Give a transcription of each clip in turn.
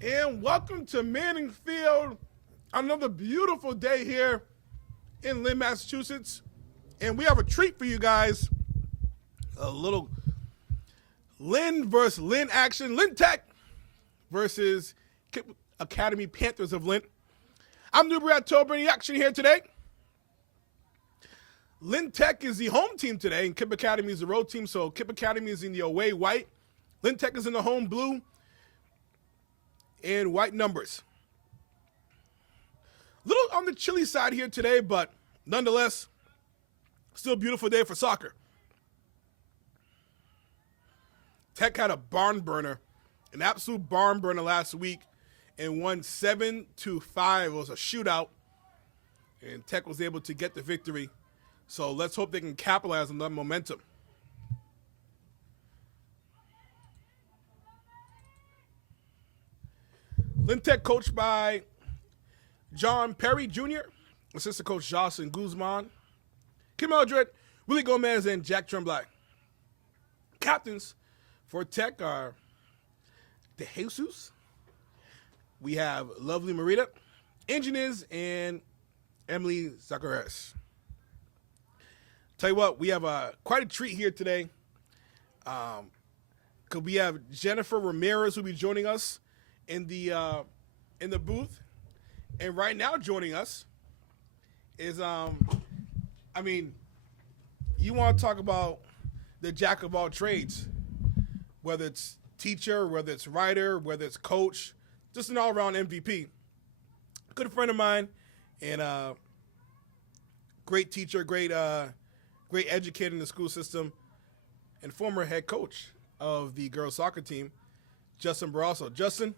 And welcome to Manning Field. Another beautiful day here in Lynn, Massachusetts. And we have a treat for you guys. A little Lynn versus Lynn action. Lynn Tech versus KIPP Academy Panthers of Lynn. I'm Newbury October, the action here today. Lynn Tech is the home team today, and KIPP Academy is the road team. So KIPP Academy is in the away white. Lynn Tech is in the home blue and white numbers. A little on the chilly side here today, but nonetheless, still a beautiful day for soccer. Tech had a barn burner, an absolute barn burner last week, and won 7-5. It was a shootout, and Tech was able to get the victory. So let's hope they can capitalize on that momentum. Lynn Tech coached by John Perry Jr., assistant coach Jocelyn Guzman, Kim Eldred, Willie Gomez, and Jack Tremblay. Captains for Tech are De Jesus. We have Lovely Marita, engineers, and Emily Zacharias. Tell you what, we have quite a treat here today. We have Jennifer Ramirez who will be joining us in the booth, and right now joining us is you want to talk about the jack of all trades, whether it's teacher, whether it's writer, whether it's coach, just an all-around MVP. Good friend of mine, and great teacher, great educator in the school system, and former head coach of the girls soccer team, Justin Barroso. Justin,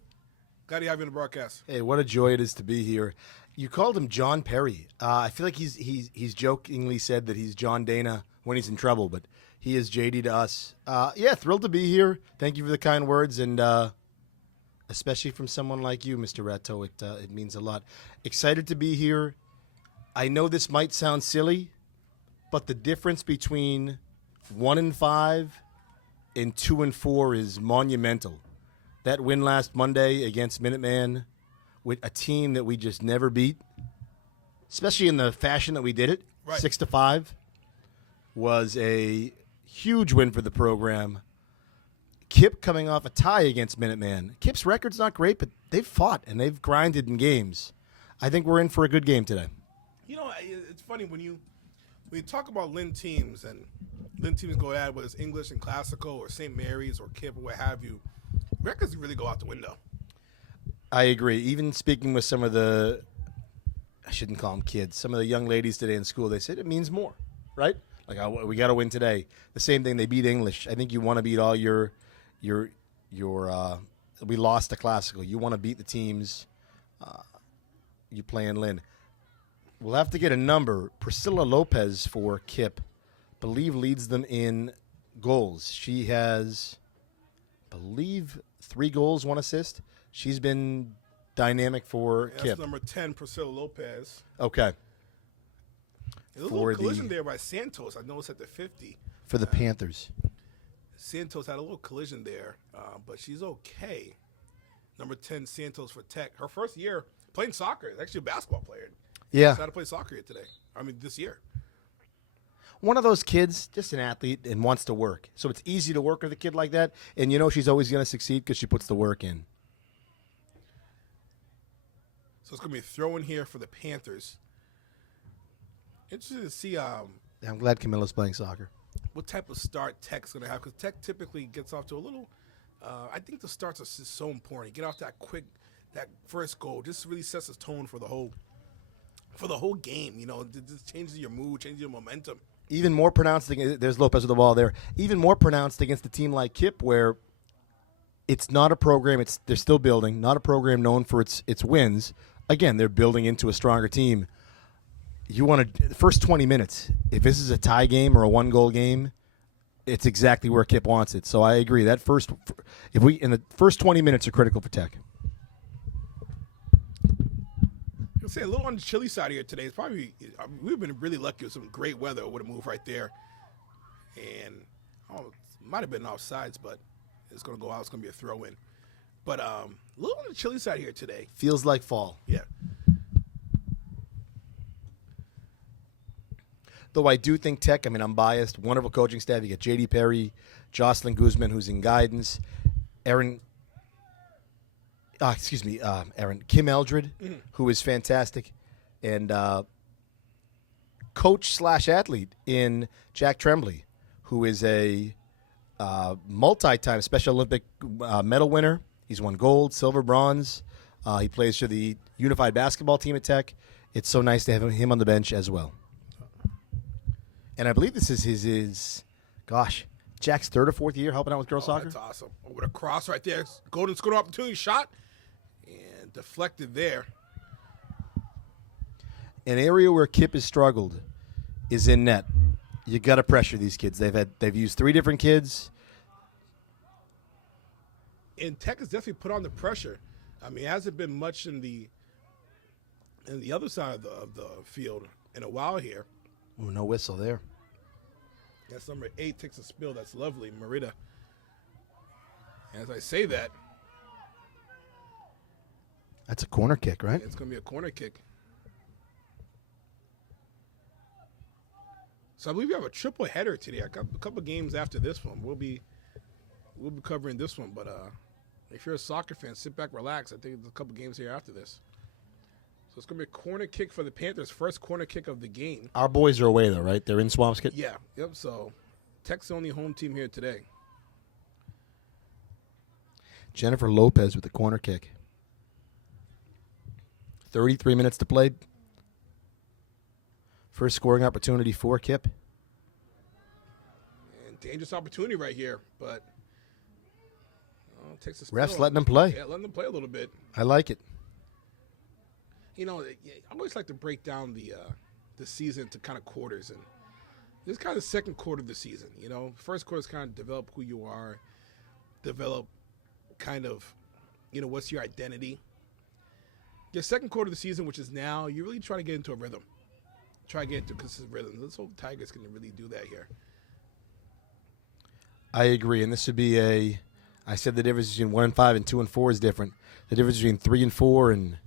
glad to have you on the broadcast. Hey, what a joy it is to be here. You called him John Perry. I feel like he's jokingly said that he's John Dana when he's in trouble, but he is JD to us. Thrilled to be here. Thank you for the kind words, and especially from someone like you, Mr. Ratto. It means a lot. Excited to be here. I know this might sound silly, but the difference between 1-5 and 2-4 is monumental. That win last Monday against Minuteman with a team that we just never beat, especially in the fashion that we did it, right. 6-5, was a huge win for the program. KIPP coming off a tie against Minuteman. KIPP's record's not great, but they've fought and they've grinded in games. I think we're in for a good game today. You know, it's funny when you talk about Lynn teams, and Lynn teams go at whether it's English and classical or St. Mary's or KIPP or what have you, records really go out the window. I agree. Even speaking with some of the, I shouldn't call them kids, some of the young ladies today in school, they said it means more, right? Like, we got to win today. The same thing, they beat English. I think you want to beat all your we lost the classical. You want to beat the teams you play in Lynn. We'll have to get a number. Priscilla Lopez for KIPP, believe, leads them in goals. She has, believe, 3 goals, 1 assist. She's been dynamic for KIPP. That's number 10, Priscilla Lopez. Okay. There's a little collision there by Santos. I noticed at the 50. For the Panthers. Santos had a little collision there, but she's okay. Number 10, Santos for Tech. Her first year playing soccer. Actually a basketball player. Yeah. Decided to play soccer here today. This year. One of those kids, just an athlete, and wants to work. So it's easy to work with a kid like that, and you know she's always going to succeed because she puts the work in. So it's going to be a throw-in here for the Panthers. Interested to see I'm glad Camilla's playing soccer. what type of start Tech's going to have, because Tech typically gets off to a little I think the starts are just so important. Get off that first goal. Just really sets the tone for the whole game. You know, it just changes your mood, changes your momentum. Even more pronounced, there's Lopez with the ball there, even more pronounced against a team like KIPP, where it's not a program, they're still building, not a program known for its wins. Again, they're building into a stronger team. You want to, the first 20 minutes, if this is a tie game or a one-goal game, it's exactly where KIPP wants it. So I agree. In the first 20 minutes are critical for Tech. I'll say a little on the chilly side here today. It's probably we've been really lucky with some great weather. Would have moved right there, and it might have been offsides, but it's going to go out. It's going to be a throw-in. But a little on the chilly side here today. Feels like fall. Yeah. Though I do think Tech, I mean, I'm biased. Wonderful coaching staff. You got J.D. Perry, Jocelyn Guzman, who's in guidance, Kim Eldred, who is fantastic, and coach/athlete in Jack Tremblay, who is a multi-time Special Olympic medal winner. He's won gold, silver, bronze. He plays for the unified basketball team at Tech. It's so nice to have him on the bench as well. And I believe this is his Jack's third or fourth year helping out with girls soccer. That's awesome. Over the cross right there. Golden score opportunity shot. And deflected there. An area where KIPP has struggled is in net. You got to pressure these kids. They've used 3 different kids. And Tech has definitely put on the pressure. I mean, it hasn't been much in the other side of the field in a while here. Ooh, no whistle there. That's number 8 takes a spill. That's lovely, Merida. As I say that, That's a corner kick, right? it's going to be a corner kick. So I believe we have a triple header today. A couple games after this one. We'll be covering this one. But if you're a soccer fan, sit back, relax. I think there's a couple games here after this. So it's going to be a corner kick for the Panthers. First corner kick of the game. Our boys are away, though, right? They're in Swampscott? Yeah. Yep. So Tech's the only home team here today. Jennifer Lopez with the corner kick. 33 minutes to play. First scoring opportunity for KIPP. And dangerous opportunity right here. But takes a spill. Refs letting them play. Yeah, letting them play a little bit. I like it. You know, I always like to break down the season to kind of quarters, and this is kind of the second quarter of the season. You know, first quarter is kind of develop who you are, develop kind of, you know, what's your identity. Your second quarter of the season, which is now, you really try to get into a rhythm, try to get into a consistent rhythm. Let's hope Tigers can really do that here. I agree, and this would be I said the difference between 1-5 and 2-4 is different. The difference between 3-4 and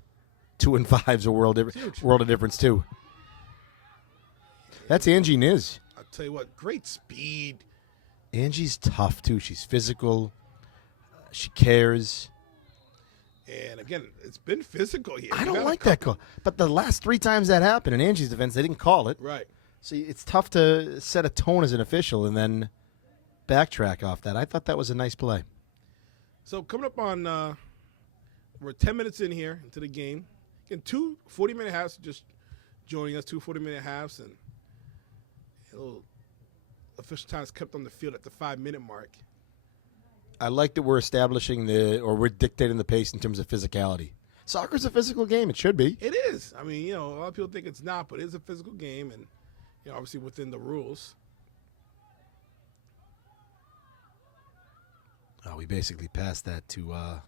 2-5 is a world of difference too. That's Angie Niz. I'll tell you what, great speed. Angie's tough too. She's physical. She cares. And again, it's been physical here. I don't like that call. But the last 3 times that happened in Angie's defense, they didn't call it. Right. So it's tough to set a tone as an official and then backtrack off that. I thought that was a nice play. So coming up on, we're 10 minutes in here into the game. Again, 2 40-minute halves just joining us, 2 40-minute halves, and a little official time is kept on the field at the 5-minute mark. I like that we're establishing we're dictating the pace in terms of physicality. Soccer's a physical game. It should be. It is. I mean, you know, a lot of people think it's not, but it is a physical game, and, you know, obviously within the rules. Oh, we basically passed that to, here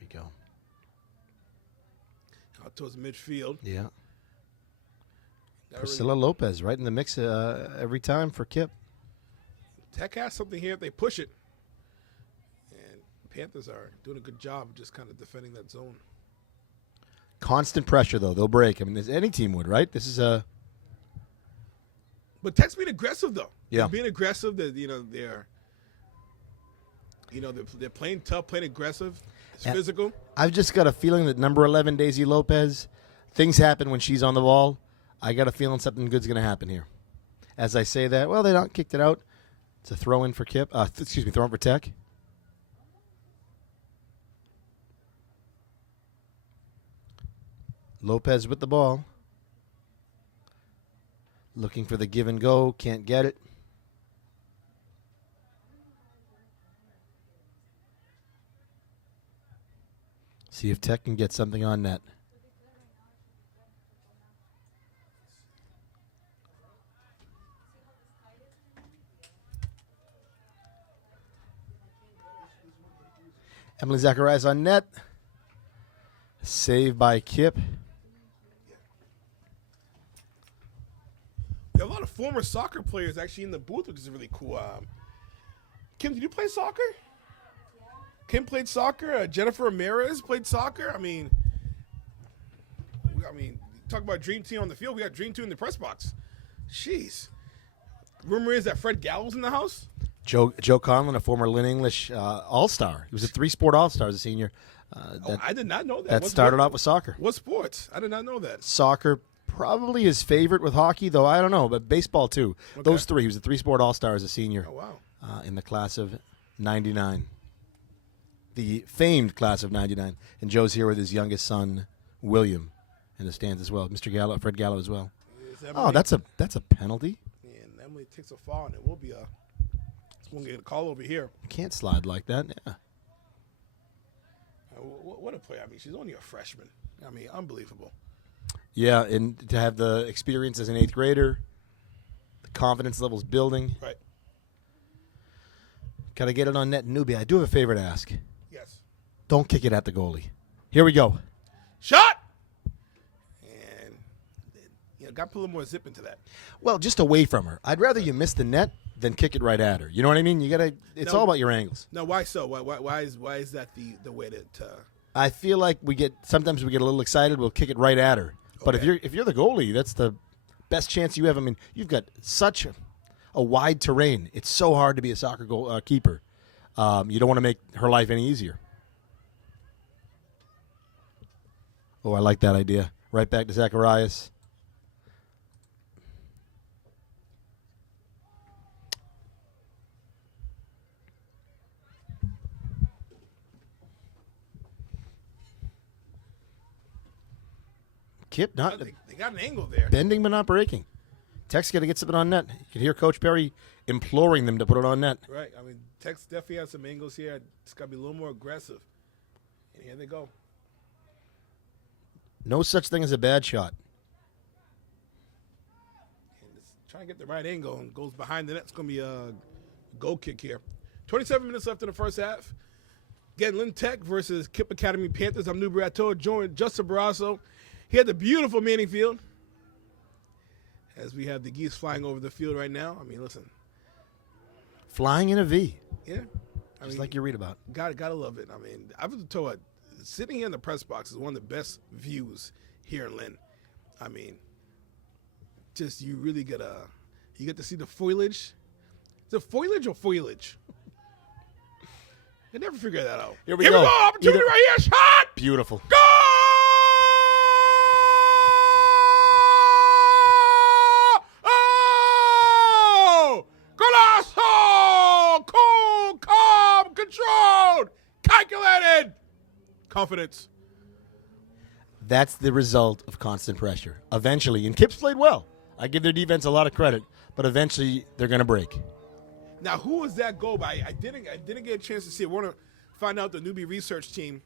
we go. Out towards midfield. Yeah. Priscilla Lopez right in the mix every time for KIPP. Tech has something here if they push it. And Panthers are doing a good job of just kind of defending that zone. Constant pressure, though. They'll break. I mean, any team would, right? This is a... But Tech's being aggressive, though. Yeah. They're being aggressive. They're playing tough, playing aggressive. It's physical. I've just got a feeling that number 11, Daisy Lopez, things happen when she's on the ball. I got a feeling something good's going to happen here. As I say that, well, they not kicked it out. It's a throw in for KIPP. Throw in for Tech. Lopez with the ball. Looking for the give and go. Can't get it. See if Tech can get something on net. Emily Zacharias on net. Saved by KIPP. We have a lot of former soccer players actually in the booth, which is really cool. Kim, did you play soccer? Kim played soccer. Jennifer Ramirez played soccer. I mean, talk about Dream Team on the field. We got Dream Team in the press box. Jeez. Rumor is that Fred Gallo's in the house. Joe Conlon, a former Lynn English All-Star. He was a 3-sport All-Star as a senior. I did not know that. That started off with soccer. What sports? I did not know that. Soccer, probably his favorite with hockey, though I don't know, but baseball too. Okay. Those three. He was a 3-sport All-Star as a senior. Oh, wow. In the class of 99. The famed class of 99. And Joe's here with his youngest son, William, in the stands as well. Mr. Gallo, Fred Gallo as well. Oh, that's a penalty. And Emily takes a fall, and it will be we'll get a call over here. You can't slide like that. Yeah. What a play. I mean, she's only a freshman. I mean, unbelievable. Yeah, and to have the experience as an 8th grader, the confidence levels building. Right. Got to get it on net newbie. I do have a favor to ask. Yes. Don't kick it at the goalie. Here we go. Shot! And, got to put a little more zip into that. Well, just away from her. I'd rather you miss the net than kick it right at her. You know what I mean? You gotta. It's all about your angles. No, why so? Why is that the way to? I feel like sometimes we get a little excited. We'll kick it right at her. But Okay. if you're the goalie, that's the best chance you have. I mean, you've got such a wide terrain. It's so hard to be a soccer goal keeper. You don't want to make her life any easier. Oh, I like that idea. Right back to Zacharias. KIPP not They got an angle there. bending but not breaking. Tech's got to get something on net. You can hear Coach Perry imploring them to put it on net. Right. I mean, Tex definitely has some angles here. It's got to be a little more aggressive. And here they go. No such thing as a bad shot. And it's trying to get the right angle and goes behind the net. It's going to be a goal kick here. 27 minutes left in the first half. Again, Lynn Tech versus KIPP Academy Panthers. I'm Newberry. I told joined Justin Barrasso. He had the beautiful Manning Field. As we have the geese flying over the field right now. I mean, listen. Flying in a V. Yeah. Just like you read about. Gotta love it. I mean, I was told sitting here in the press box is one of the best views here in Lynn. I mean, just you really get to see the foliage. Is it foliage or foliage? I never figured that out. Here we go. Opportunity right here. Shot. Beautiful. Go! Oh! Golazo! Cool, calm, controlled, calculated. Confidence. That's the result of constant pressure. Eventually, and KIPP's played well. I give their defense a lot of credit, but eventually they're going to break. Now, who was that goal by? I didn't get a chance to see it. We're gonna find out the newbie research team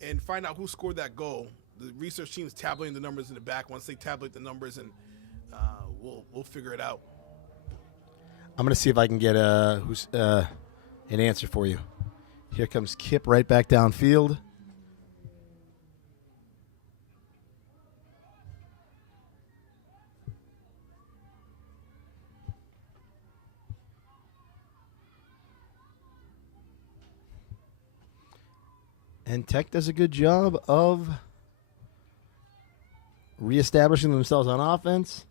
and find out who scored that goal. The research team is tabulating the numbers in the back. Once they tabulate the numbers, and we'll figure it out. I'm going to see if I can get an answer for you. Here comes KIPP right back downfield. And Tech does a good job of reestablishing themselves on offense.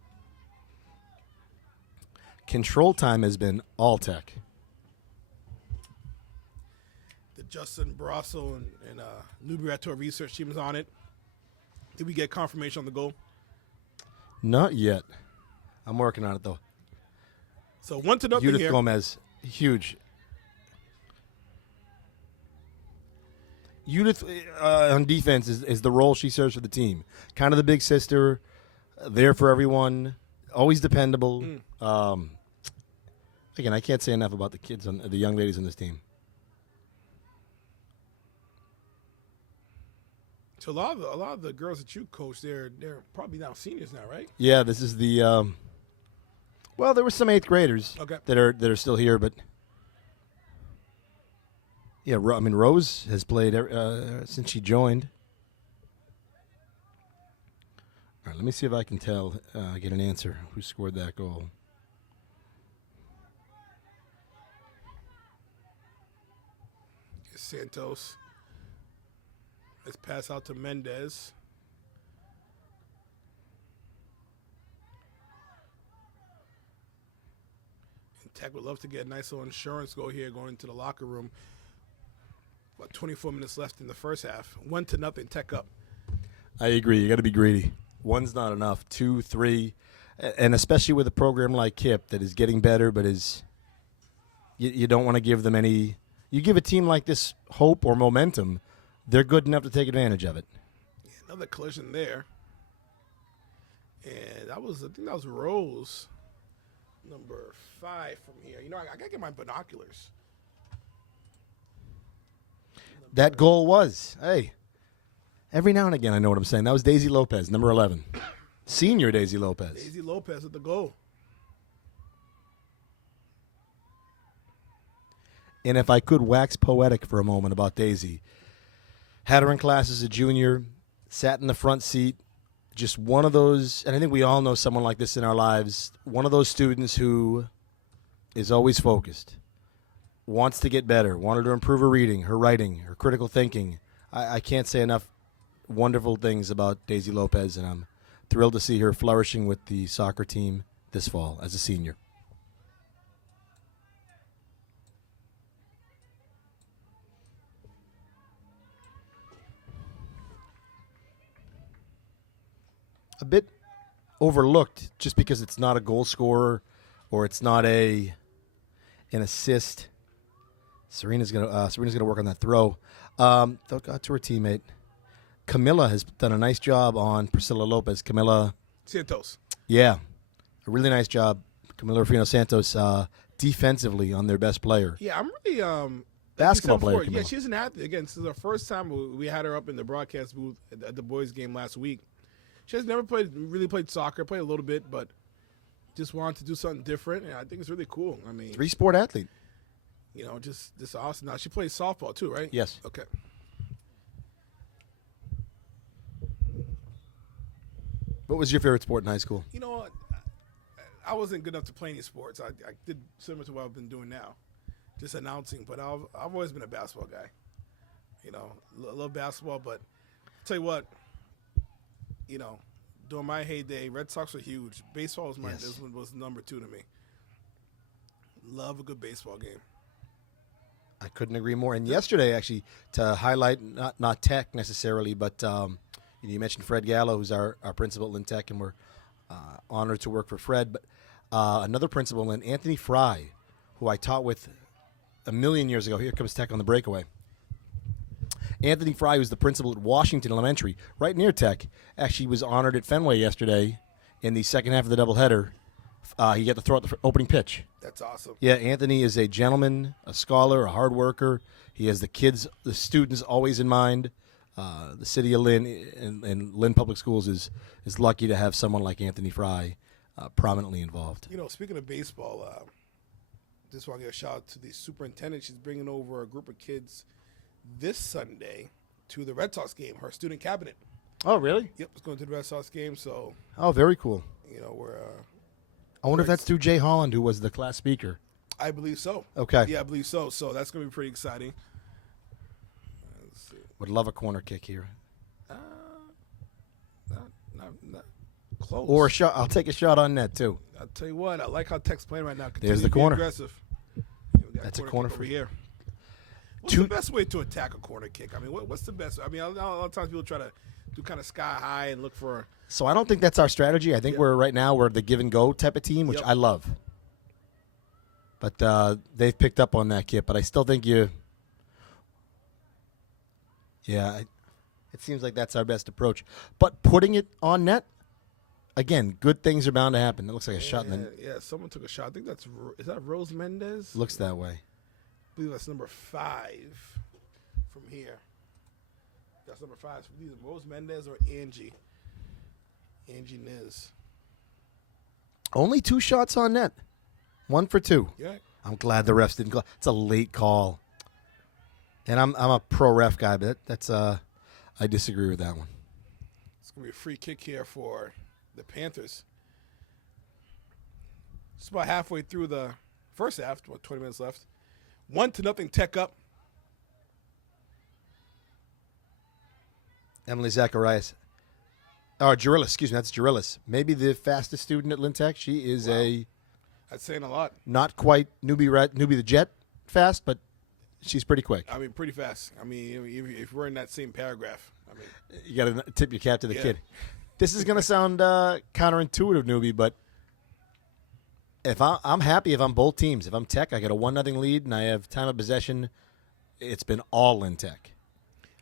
Control time has been all Tech. The Justin Barrasso and Newberry research team is on it. Did we get confirmation on the goal? Not yet. I'm working on it, though. So 1-0 Judith here. Gomez, huge. Judith on defense is the role she serves for the team. Kind of the big sister, there for everyone, always dependable. Again, I can't say enough about the kids, the young ladies on this team. So a lot of the girls that you coach, they're probably now seniors now, right? Yeah, this is the. Well, there were some 8th graders that are still here, but yeah, I mean Rose has played since she joined. All right, let me see if I can get an answer who scored that goal. Santos. Let's pass out to Mendez. And Tech would love to get a nice little insurance go here going into the locker room. About 24 minutes left in the first half. 1-0, Tech up. I agree. You got to be greedy. One's not enough. 2, 3, and especially with a program like KIPP that is getting better, but is you don't want to give them any. You give a team like this hope or momentum, they're good enough to take advantage of it. Yeah, another collision there, and I think that was Rose, number 5 from here. You know, I gotta get my binoculars. That goal was, hey, every now and again I know what I'm saying. That was Daisy Lopez, number 11. Senior Daisy Lopez. Daisy Lopez at the goal. And if I could wax poetic for a moment about Daisy, had her in class as a junior, sat in the front seat, just one of those, and I think we all know someone like this in our lives, one of those students who is always focused, wants to get better, wanted to improve her reading, her writing, her critical thinking. I can't say enough wonderful things about Daisy Lopez, and I'm thrilled to see her flourishing with the soccer team this fall as a senior. A bit overlooked just because it's not a goal scorer or it's not an assist. Serena's gonna work on that throw. They'll go to her teammate. Camilla has done a nice job on Priscilla Lopez. Camilla Santos. Yeah, a really nice job. Camilla Rufino Santos defensively on their best player. Yeah, I'm really Basketball player, Yeah, Camilla. she's an athlete. Again, this is the first time we had her up in the broadcast booth at the boys' game last week. She has never really played soccer, played a little bit, but just wanted to do something different, and I think it's really cool. I mean, 3-sport athlete. you know, just awesome. Now, she plays softball too, right? Yes. Okay. What was your favorite sport in high school? You know what? I wasn't good enough to play any sports. I did similar to what I've been doing now, just announcing, but I've always been a basketball guy. You know, love basketball, but tell you what, you know, during my heyday, Red Sox were huge. Baseball was Yes. this one was number 2 to me. Love a good baseball game. I couldn't agree more. And yesterday, actually, to highlight not Tech necessarily, but you mentioned Fred Gallo, who's our principal in Tech, and we're honored to work for Fred. But another principal, in Anthony Fry, who I taught with a million years ago. Here comes Tech on the breakaway. Anthony Fry, who's the principal at Washington Elementary, right near Tech, actually was honored at Fenway yesterday in the second half of the doubleheader. He got to throw out the opening pitch. That's awesome. Yeah, Anthony is a gentleman, a scholar, a hard worker. He has the students always in mind. The city of Lynn and Lynn Public Schools is lucky to have someone like Anthony Fry prominently involved. You know, speaking of baseball, just want to give a shout out to the superintendent. She's bringing over a group of kids this Sunday to the Red Sox game, her student cabinet. Oh, really? Yep, it's going to the Red Sox game, so, Oh, very cool. you know, we're I wonder if that's through Jay Holland, who was the class speaker. I believe so. Okay. Yeah, I believe so. So that's going to be pretty exciting. Let's see. Would love a corner kick here. Not close. Or a shot. I'll take a shot on net, too. I'll tell you what, I like how Tech's playing right now. There's the Continue to be corner. aggressive. We got That's a kick corner over for here. What's the best way to attack a corner kick? I mean, what's the best? I mean, a lot of times people try to do kind of sky high and look for. So I don't think that's our strategy. I think we're the give and go type of team, which Yep. I love. But they've picked up on that, Kip. But I still think it seems like that's our best approach. But putting it on net, again, good things are bound to happen. It looks like a shot. Yeah, someone took a shot. I think is that Rose Mendez? Looks that way. I believe that's number 5 from here. That's number 5. So either Rose Mendez or Angie Niz. Only 2 shots on net. 1 for 2. Yeah. I'm glad the refs didn't call. It's a late call. And I'm a pro ref guy, but that's I disagree with that one. It's going to be a free kick here for the Panthers. Just about halfway through the first half, 20 minutes left. 1-0 Tech up. Emily Zacharias. Oh, Girillis, excuse me, that's Girillis. Maybe the fastest student at Lintech. She is a That's saying a lot. not quite newbie the Jet fast, but she's pretty quick. I mean, pretty fast. I mean, if we're in that same paragraph, I mean, You got to tip your cap to the Yeah. kid. This is going to sound counterintuitive, newbie, but if I'm happy if I'm both teams. If I'm Tech, I got a 1-0 lead, and I have time of possession. It's been all Lintech.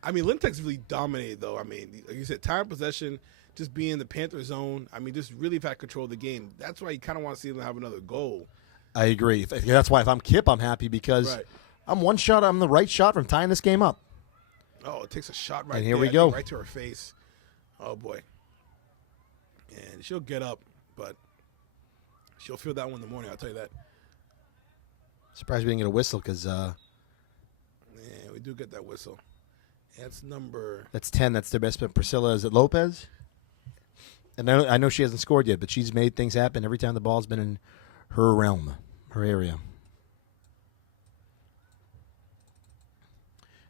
I mean, Lintech's really dominated, though. I mean, like you said, time possession, just being in the Panther zone. I mean, just really had control of the game. That's why you kind of want to see them have another goal. I agree. That's why if I'm Kip, I'm happy because Right. I'm the right shot from tying this game up. Oh, it takes a shot right And here there, we I go. think right to her face. Oh, boy. And she'll get up, but she'll feel that one in the morning, I'll tell you that. Surprised we didn't get a whistle because Yeah, we do get that whistle. That's number... that's 10. That's their best. But Priscilla, is it Lopez? And I know she hasn't scored yet, but she's made things happen every time the ball's been in her realm, her area.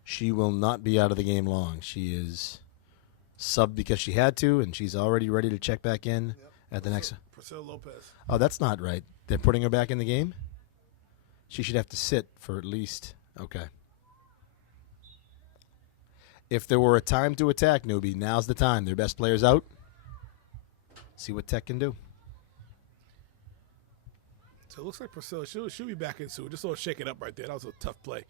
She will not be out of the game long. She is subbed because she had to, and she's already ready to check back in at the next. Priscilla Lopez. Oh, that's not right. They're putting her back in the game? She should have to sit for at least. Okay. If there were a time to attack, newbie, now's the time. Their best player's out. See what Tech can do. So it looks like Priscilla, she'll be back in soon. Just a little shake it up right there. That was a tough play.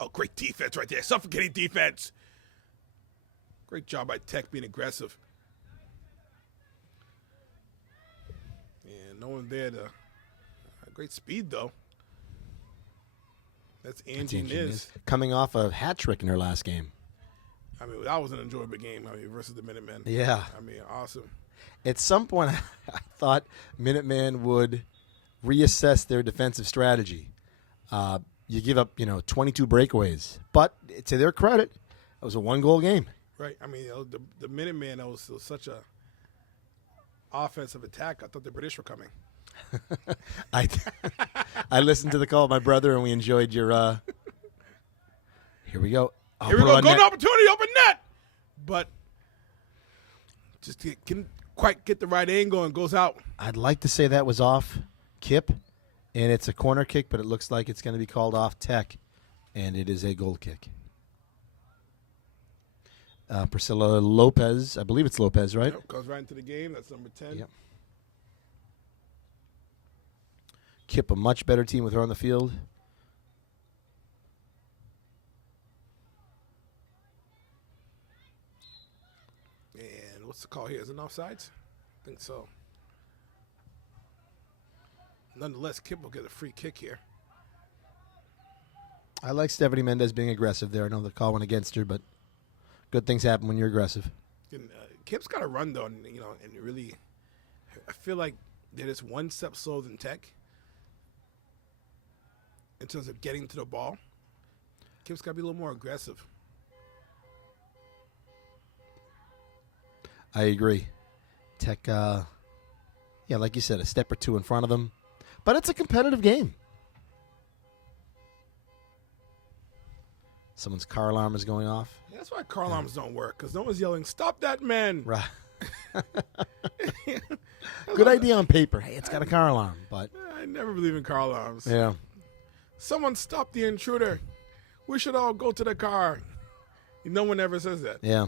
Oh, great defense right there. Suffocating defense. Great job by Tech being aggressive. And no one there to... great speed, though. That's Angie Niz. Coming off a hat trick in her last game. I mean, that was an enjoyable game. I mean, versus the Minutemen. Yeah. I mean, awesome. At some point, I thought Minuteman would reassess their defensive strategy. You give up, 22 breakaways. But to their credit, it was a one-goal game. Right. I mean, the Minutemen, that was such a offensive attack. I thought the British were coming. I listened to the call of my brother, and we enjoyed your. Here we go. Here we go. Golden opportunity, open net. But just couldn't quite get the right angle and goes out. I'd like to say that was off Kip, and it's a corner kick, but it looks like it's going to be called off Tech, and it is a goal kick. Priscilla Lopez, I believe it's Lopez, right? Yep, goes right into the game. That's number 10. Yep. Kip, a much better team with her on the field. And what's the call here? Is it offsides? I think so. Nonetheless, Kip will get a free kick here. I like Stephanie Mendez being aggressive there. I know the call went against her, but good things happen when you're aggressive. And, Kip's got a run, though, and really, I feel like they're just one step slower than Tech in terms of getting to the ball. Kip's got to be a little more aggressive. I agree. Tech, like you said, a step or two in front of them. But it's a competitive game. Someone's car alarm is going off. Yeah, that's why car alarms don't work, because no one's yelling, "Stop that man!" Right. Good idea on paper. Hey, it's got a car alarm, but I never believe in car alarms. yeah. Someone stop the intruder. We should all go to the car. No one ever says that. Yeah.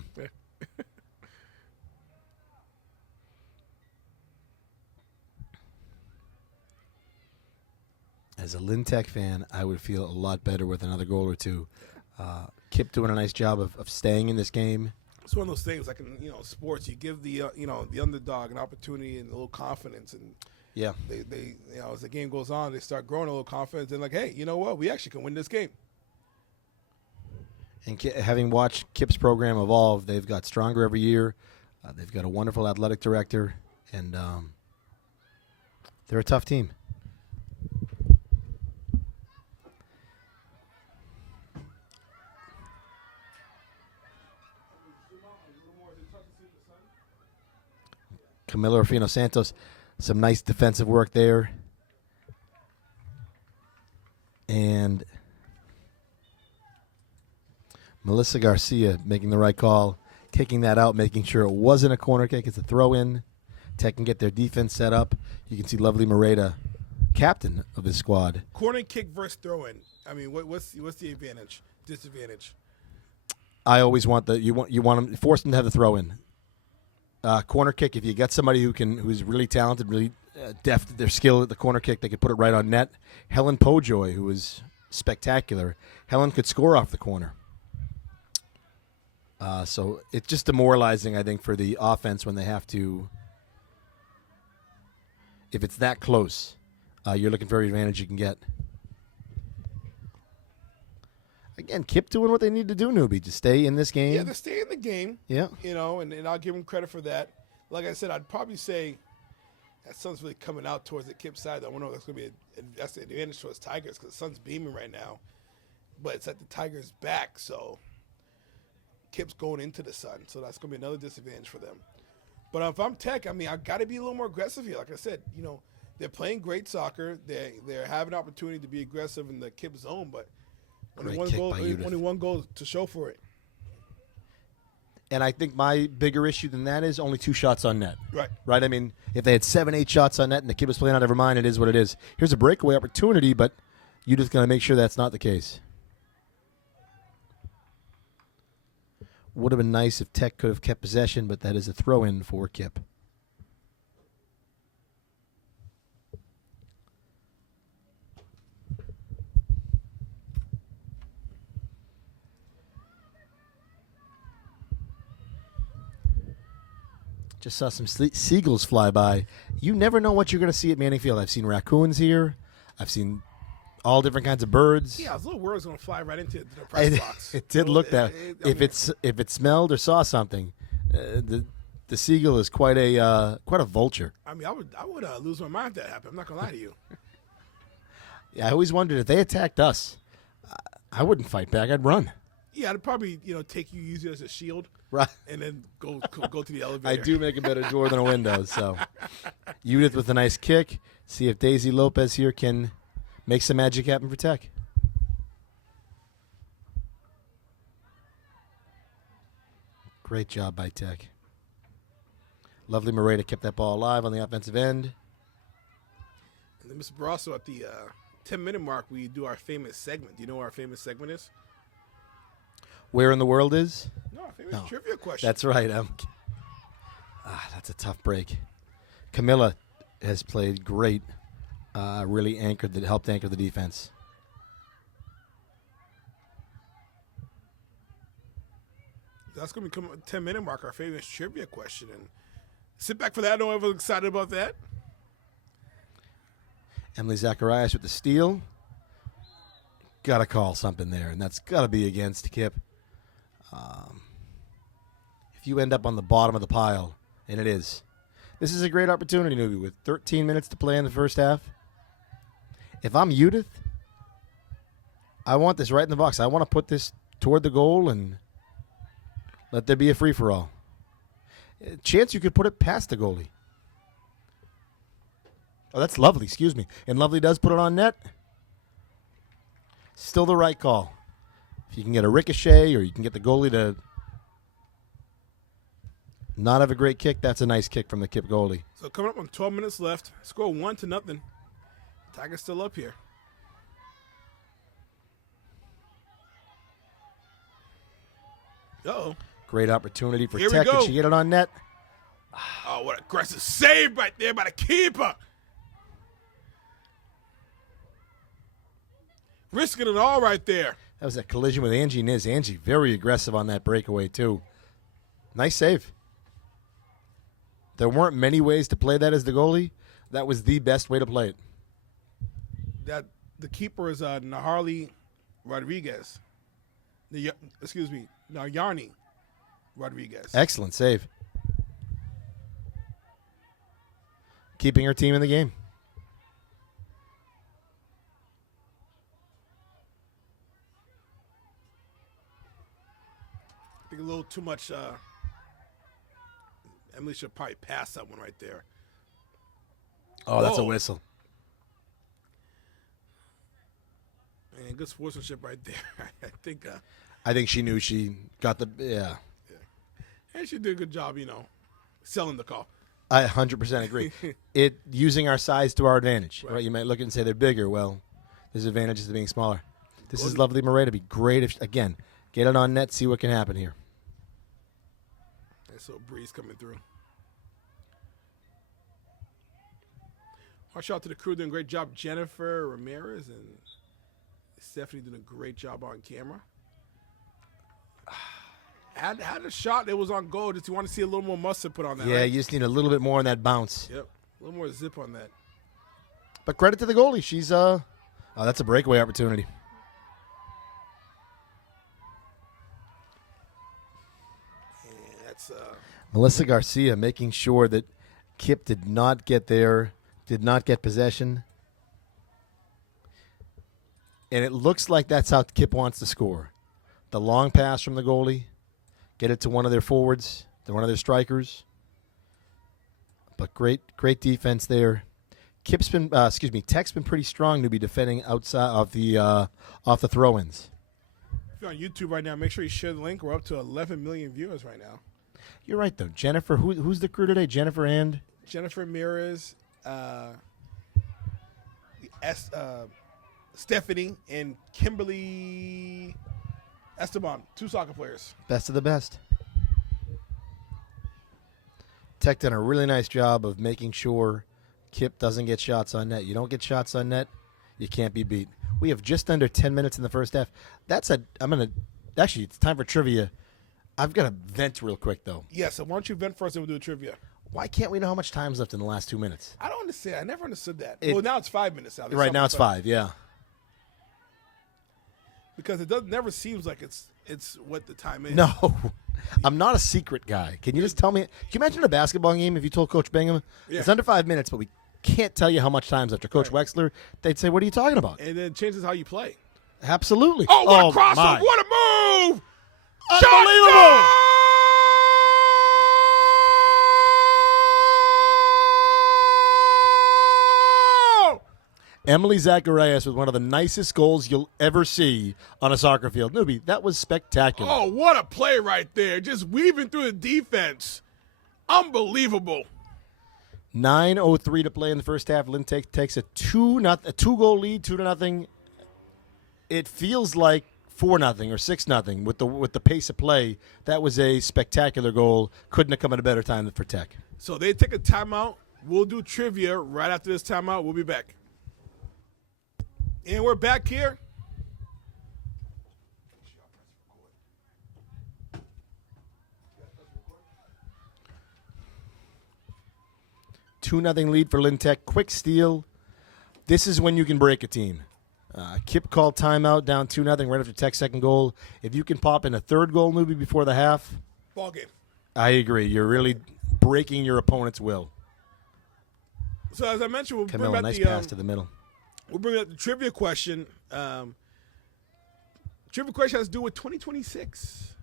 As a Lintech fan, I would feel a lot better with another goal or two. Kip doing a nice job of staying in this game. It's one of those things, like in sports, you give the the underdog an opportunity and a little confidence, and Yeah. they as the game goes on, they start growing a little confidence and like, hey, you know what, we actually can win this game. And having watched Kip's program evolve, they've got stronger every year. They've got a wonderful athletic director, and they're a tough team. Camilo Rufino Santos, some nice defensive work there. And Melissa Garcia making the right call, kicking that out, making sure it wasn't a corner kick. It's a throw-in. Tech can get their defense set up. You can see lovely Moreta, captain of this squad. Corner kick versus throw-in. I mean, what's the advantage, disadvantage? I always want you want them, force them to have the throw-in. Corner kick, if you get somebody who's really talented, really deft at their skill at the corner kick, they could put it right on net. Helen Pojoy, who was spectacular. Helen could score off the corner. So it's just demoralizing, I think, for the offense when they have to. If it's that close, you're looking for every advantage you can get. Again, KIPP doing what they need to do, newbie, to stay in this game. Yeah, they stay in the game. Yeah. You know, and I'll give them credit for that. Like I said, I'd probably say that sun's really coming out towards the KIPP side. I wonder if that's going to be that's the advantage towards Tigers because the sun's beaming right now. But it's at the Tigers' back, so KIPP's going into the sun. So that's going to be another disadvantage for them. But if I'm Tech, I mean, I got to be a little more aggressive here. Like I said, you know, they're playing great soccer. They're having an opportunity to be aggressive in the KIPP zone, but only one goal to show for it. And I think my bigger issue than that is only 2 shots on net. Right. I mean, if they had 7, 8 shots on net and the kid was playing out, never mind, it is what it is. Here's a breakaway opportunity, but you just got to make sure that's not the case. Would have been nice if Tech could have kept possession, but that is a throw-in for KIPP. Just saw some seagulls fly by. You never know what you're going to see at Manning Field. I've seen raccoons here. I've seen all different kinds of birds. Yeah, I was a little worried it was going to fly right into the press box. It did look that. If it smelled or saw something, the seagull is quite a vulture. I mean, I would lose my mind if that happened. I'm not going to lie to you. Yeah, I always wondered if they attacked us, I wouldn't fight back. I'd run. Yeah, I'd probably take you, use it as a shield, right, and then go to the elevator. I do make a better door than a window. So, Judith with a nice kick. See if Daisy Lopez here can make some magic happen for Tech. Great job by Tech. Lovely Moreta kept that ball alive on the offensive end. And then Mr. Barroso, at the 10-minute mark, we do our famous segment. Do you know what our famous segment is? Where in the world is? No, our famous trivia question. That's right. That's a tough break. Camilla has played great. Really helped anchor the defense. That's going to become a 10-minute mark, our famous trivia question. And sit back for that. I know everyone's excited about that. Emily Zacharias with the steal. Got to call something there, and that's got to be against KIPP. If you end up on the bottom of the pile, and it is, this is a great opportunity, newbie, with 13 minutes to play in the first half. If I'm Judith, I want this right in the box. I want to put this toward the goal and let there be a free-for-all. Chance you could put it past the goalie. Oh, that's Lovely, excuse me. And Lovely does put it on net. Still the right call. If you can get a ricochet or you can get the goalie to not have a great kick, that's a nice kick from the KIPP goalie. So coming up on 12 minutes left, score 1-0. Tigers still up here. Uh-oh. Great opportunity for Here we Tech. go. Can she get it on net? Oh, what aggressive save right there by the keeper. Risking it all right there. That was a collision with Angie Niz. Angie very aggressive on that breakaway, too. Nice save. There weren't many ways to play that as the goalie. That was the best way to play it. The keeper is Naharli Rodriguez. Yarni Rodriguez. Excellent save. Keeping her team in the game. I think a little too much. Emily should probably pass that one right there. Oh, that's a whistle. And good sportsmanship right there. I think. I think she knew she got the And she did a good job, selling the call. I 100% agree. Using our size to our advantage, right? You might look at it and say they're bigger. Well, there's advantages to being smaller. This is lovely, Murray. It'd be great if, again, get it on net, see what can happen here. And so breeze coming through. Shout out to the crew doing a great job. Jennifer Ramirez and Stephanie doing a great job on camera. Had a shot that was on goal. Just you want to see a little more mustard put on that. Yeah, right? you just need a little bit more on that bounce. Yep, a little more zip on that. But credit to the goalie. She's that's a breakaway opportunity. And that's Melissa Garcia making sure that KIPP did not get possession. And it looks like that's how KIPP wants to score. The long pass from the goalie, get it to one of their forwards, one of their strikers. But great defense there. KIPP's been, Tech's been pretty strong to be defending outside of the off the throw-ins. if you're on YouTube right now, make sure you share the link. We're up to 11 million viewers right now. You're right though, Jennifer. Who's the crew today? Jennifer Ramirez, Stephanie, and Kimberly Esteban, 2 soccer players. Best of the best. Tech done a really nice job of making sure KIPP doesn't get shots on net. You don't get shots on net, you can't be beat. We have just under 10 minutes in the first half. Actually, it's time for trivia. I've got to vent real quick, though. Yes, so why don't you vent first and we'll do a trivia. Why can't we know how much time's left in the last 2 minutes? I don't understand. I never understood that. Well, now it's 5 minutes out. Right now it's 5, yeah. Because it never seems like it's what the time is. No, I'm not a secret guy. Can you just tell me? Can you imagine a basketball game if you told Coach Bingham, it's under 5 minutes, but we can't tell you how much time's after Coach Wexler? They'd say, what are you talking about? And then it changes how you play. Absolutely. Oh, what a crossover. What a move. Unbelievable. Emily Zacharias with one of the nicest goals you'll ever see on a soccer field. Newbie, that was spectacular. Oh, what a play right there. Just weaving through the defense. Unbelievable. 9:03 to play in the first half. Lynn takes a 2-goal lead, 2-0. It feels like 4-0 or 6-0 with the pace of play. That was a spectacular goal. Couldn't have come at a better time for Tech. So they take a timeout. We'll do trivia right after this timeout. We'll be back. And we're back here. Two 2-0 lead for Lynn Tech. Quick steal. This is when you can break a team. KIPP called timeout, down 2-0 right after Tech's second goal. If you can pop in a third goal, Newbie, before the half. Ball game. I agree. You're really breaking your opponent's will. So as I mentioned, we'll Camilla, bring back nice pass to the middle. We'll bring up the trivia question. Trivia question has to do with 2026.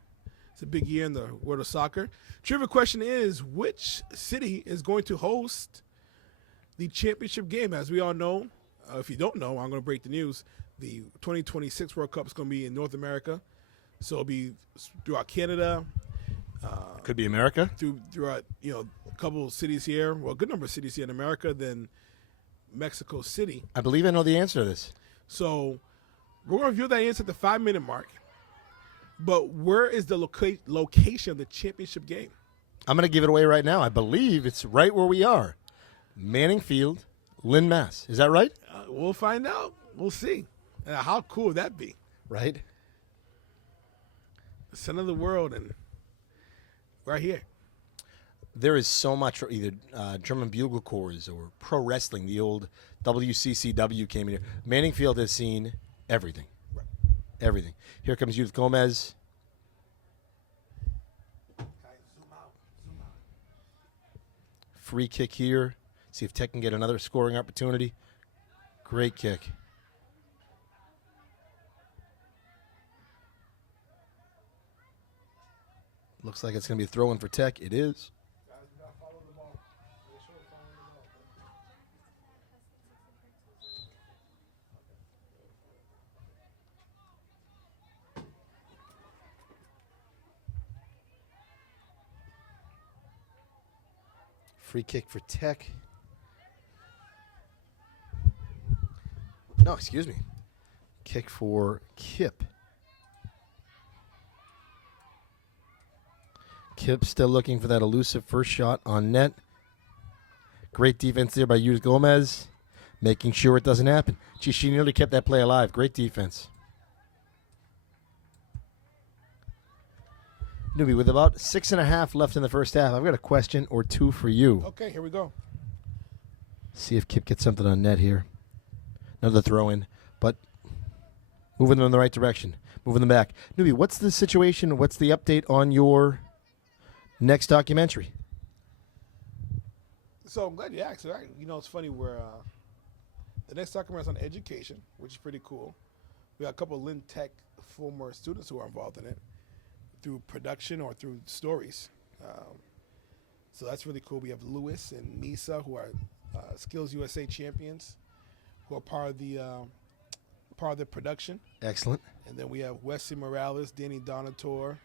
It's a big year in the world of soccer. Trivia question is, which city is going to host the championship game? As we all know, if you don't know, I'm going to break the news. The 2026 World Cup is going to be in North America. So it'll be throughout Canada. Could be America. Throughout, a couple of cities here. Well, a good number of cities here in America. Then Mexico City. I believe I know the answer to this. So we're going to review that answer at the 5-minute mark. But where is the location of the championship game? I'm going to give it away right now. I believe it's right where we are. Manning Field, Lynn, Mass. Is that right? We'll find out. We'll see. How cool would that be? Right. The center of the world and right here. There is so much, either German Bugle Corps or pro wrestling. The old WCCW came in here. Manning Field has seen everything. Right. Everything. Here comes Judith Gomez. Free kick here. See if Tech can get another scoring opportunity. Great kick. Looks like it's going to be a throw-in for Tech. It is. Free kick for Tech. No, excuse me. Kick for KIPP. KIPP still looking for that elusive first shot on net. Great defense there by Yus Gomez, making sure it doesn't happen. Gee, she nearly kept that play alive. Great defense. Newbie, with about 6.5 left in the first half, I've got a question or two for you. Okay, here we go. See if KIPP gets something on net here. Another throw in, but moving them in the right direction. Moving them back. Newbie, what's the situation? What's the update on your next documentary? So I'm glad you asked. You know, it's funny where the next documentary is on education, which is pretty cool. We got a couple of Lynn Tech former students who are involved in it through production or through stories. So that's really cool. We have Lewis and Nisa, who are Skills USA champions, who are part of the production. Excellent. And then we have Wesley Morales, Danny Donator,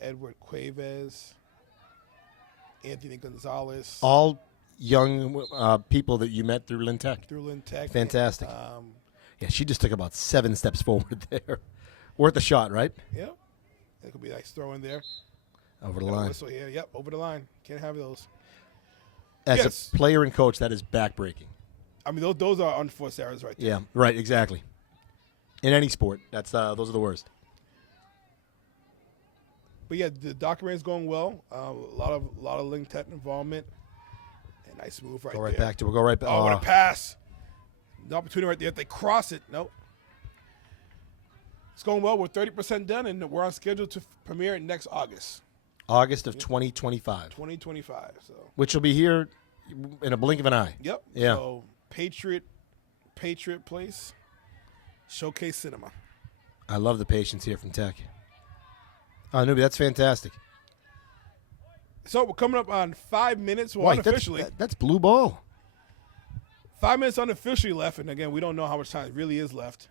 Edward Cuevas, Anthony Gonzalez. All young people that you met through Lynn Tech. Through Lynn Tech. Fantastic. Yeah, she just took about 7 steps forward there. Worth a shot, right? Yep. It could be nice throw in there. Over the line. Whistle here. Yep, over the line. Can't have those. As a player and coach, that is backbreaking. I mean, those are unforced errors right there. Yeah, right, exactly. In any sport, those are the worst. But yeah, the documentary is going well. A lot of Lynn Tech involvement. And nice move right there. Go right back to it. Go right back. Oh, what a pass. The opportunity right there. If they cross it, nope. It's going well. We're 30% done, and we're on schedule to premiere it next August. August of 2025. 2025. So. Which will be here in a blink of an eye. Yep. Yeah. So Patriot Place, Showcase Cinema. I love the patience here from Tech. Oh, Newbie, that's fantastic. So we're coming up on 5 minutes. Well, Wait, unofficially. That's blue ball. 5 minutes unofficially left, and again, we don't know how much time really is left.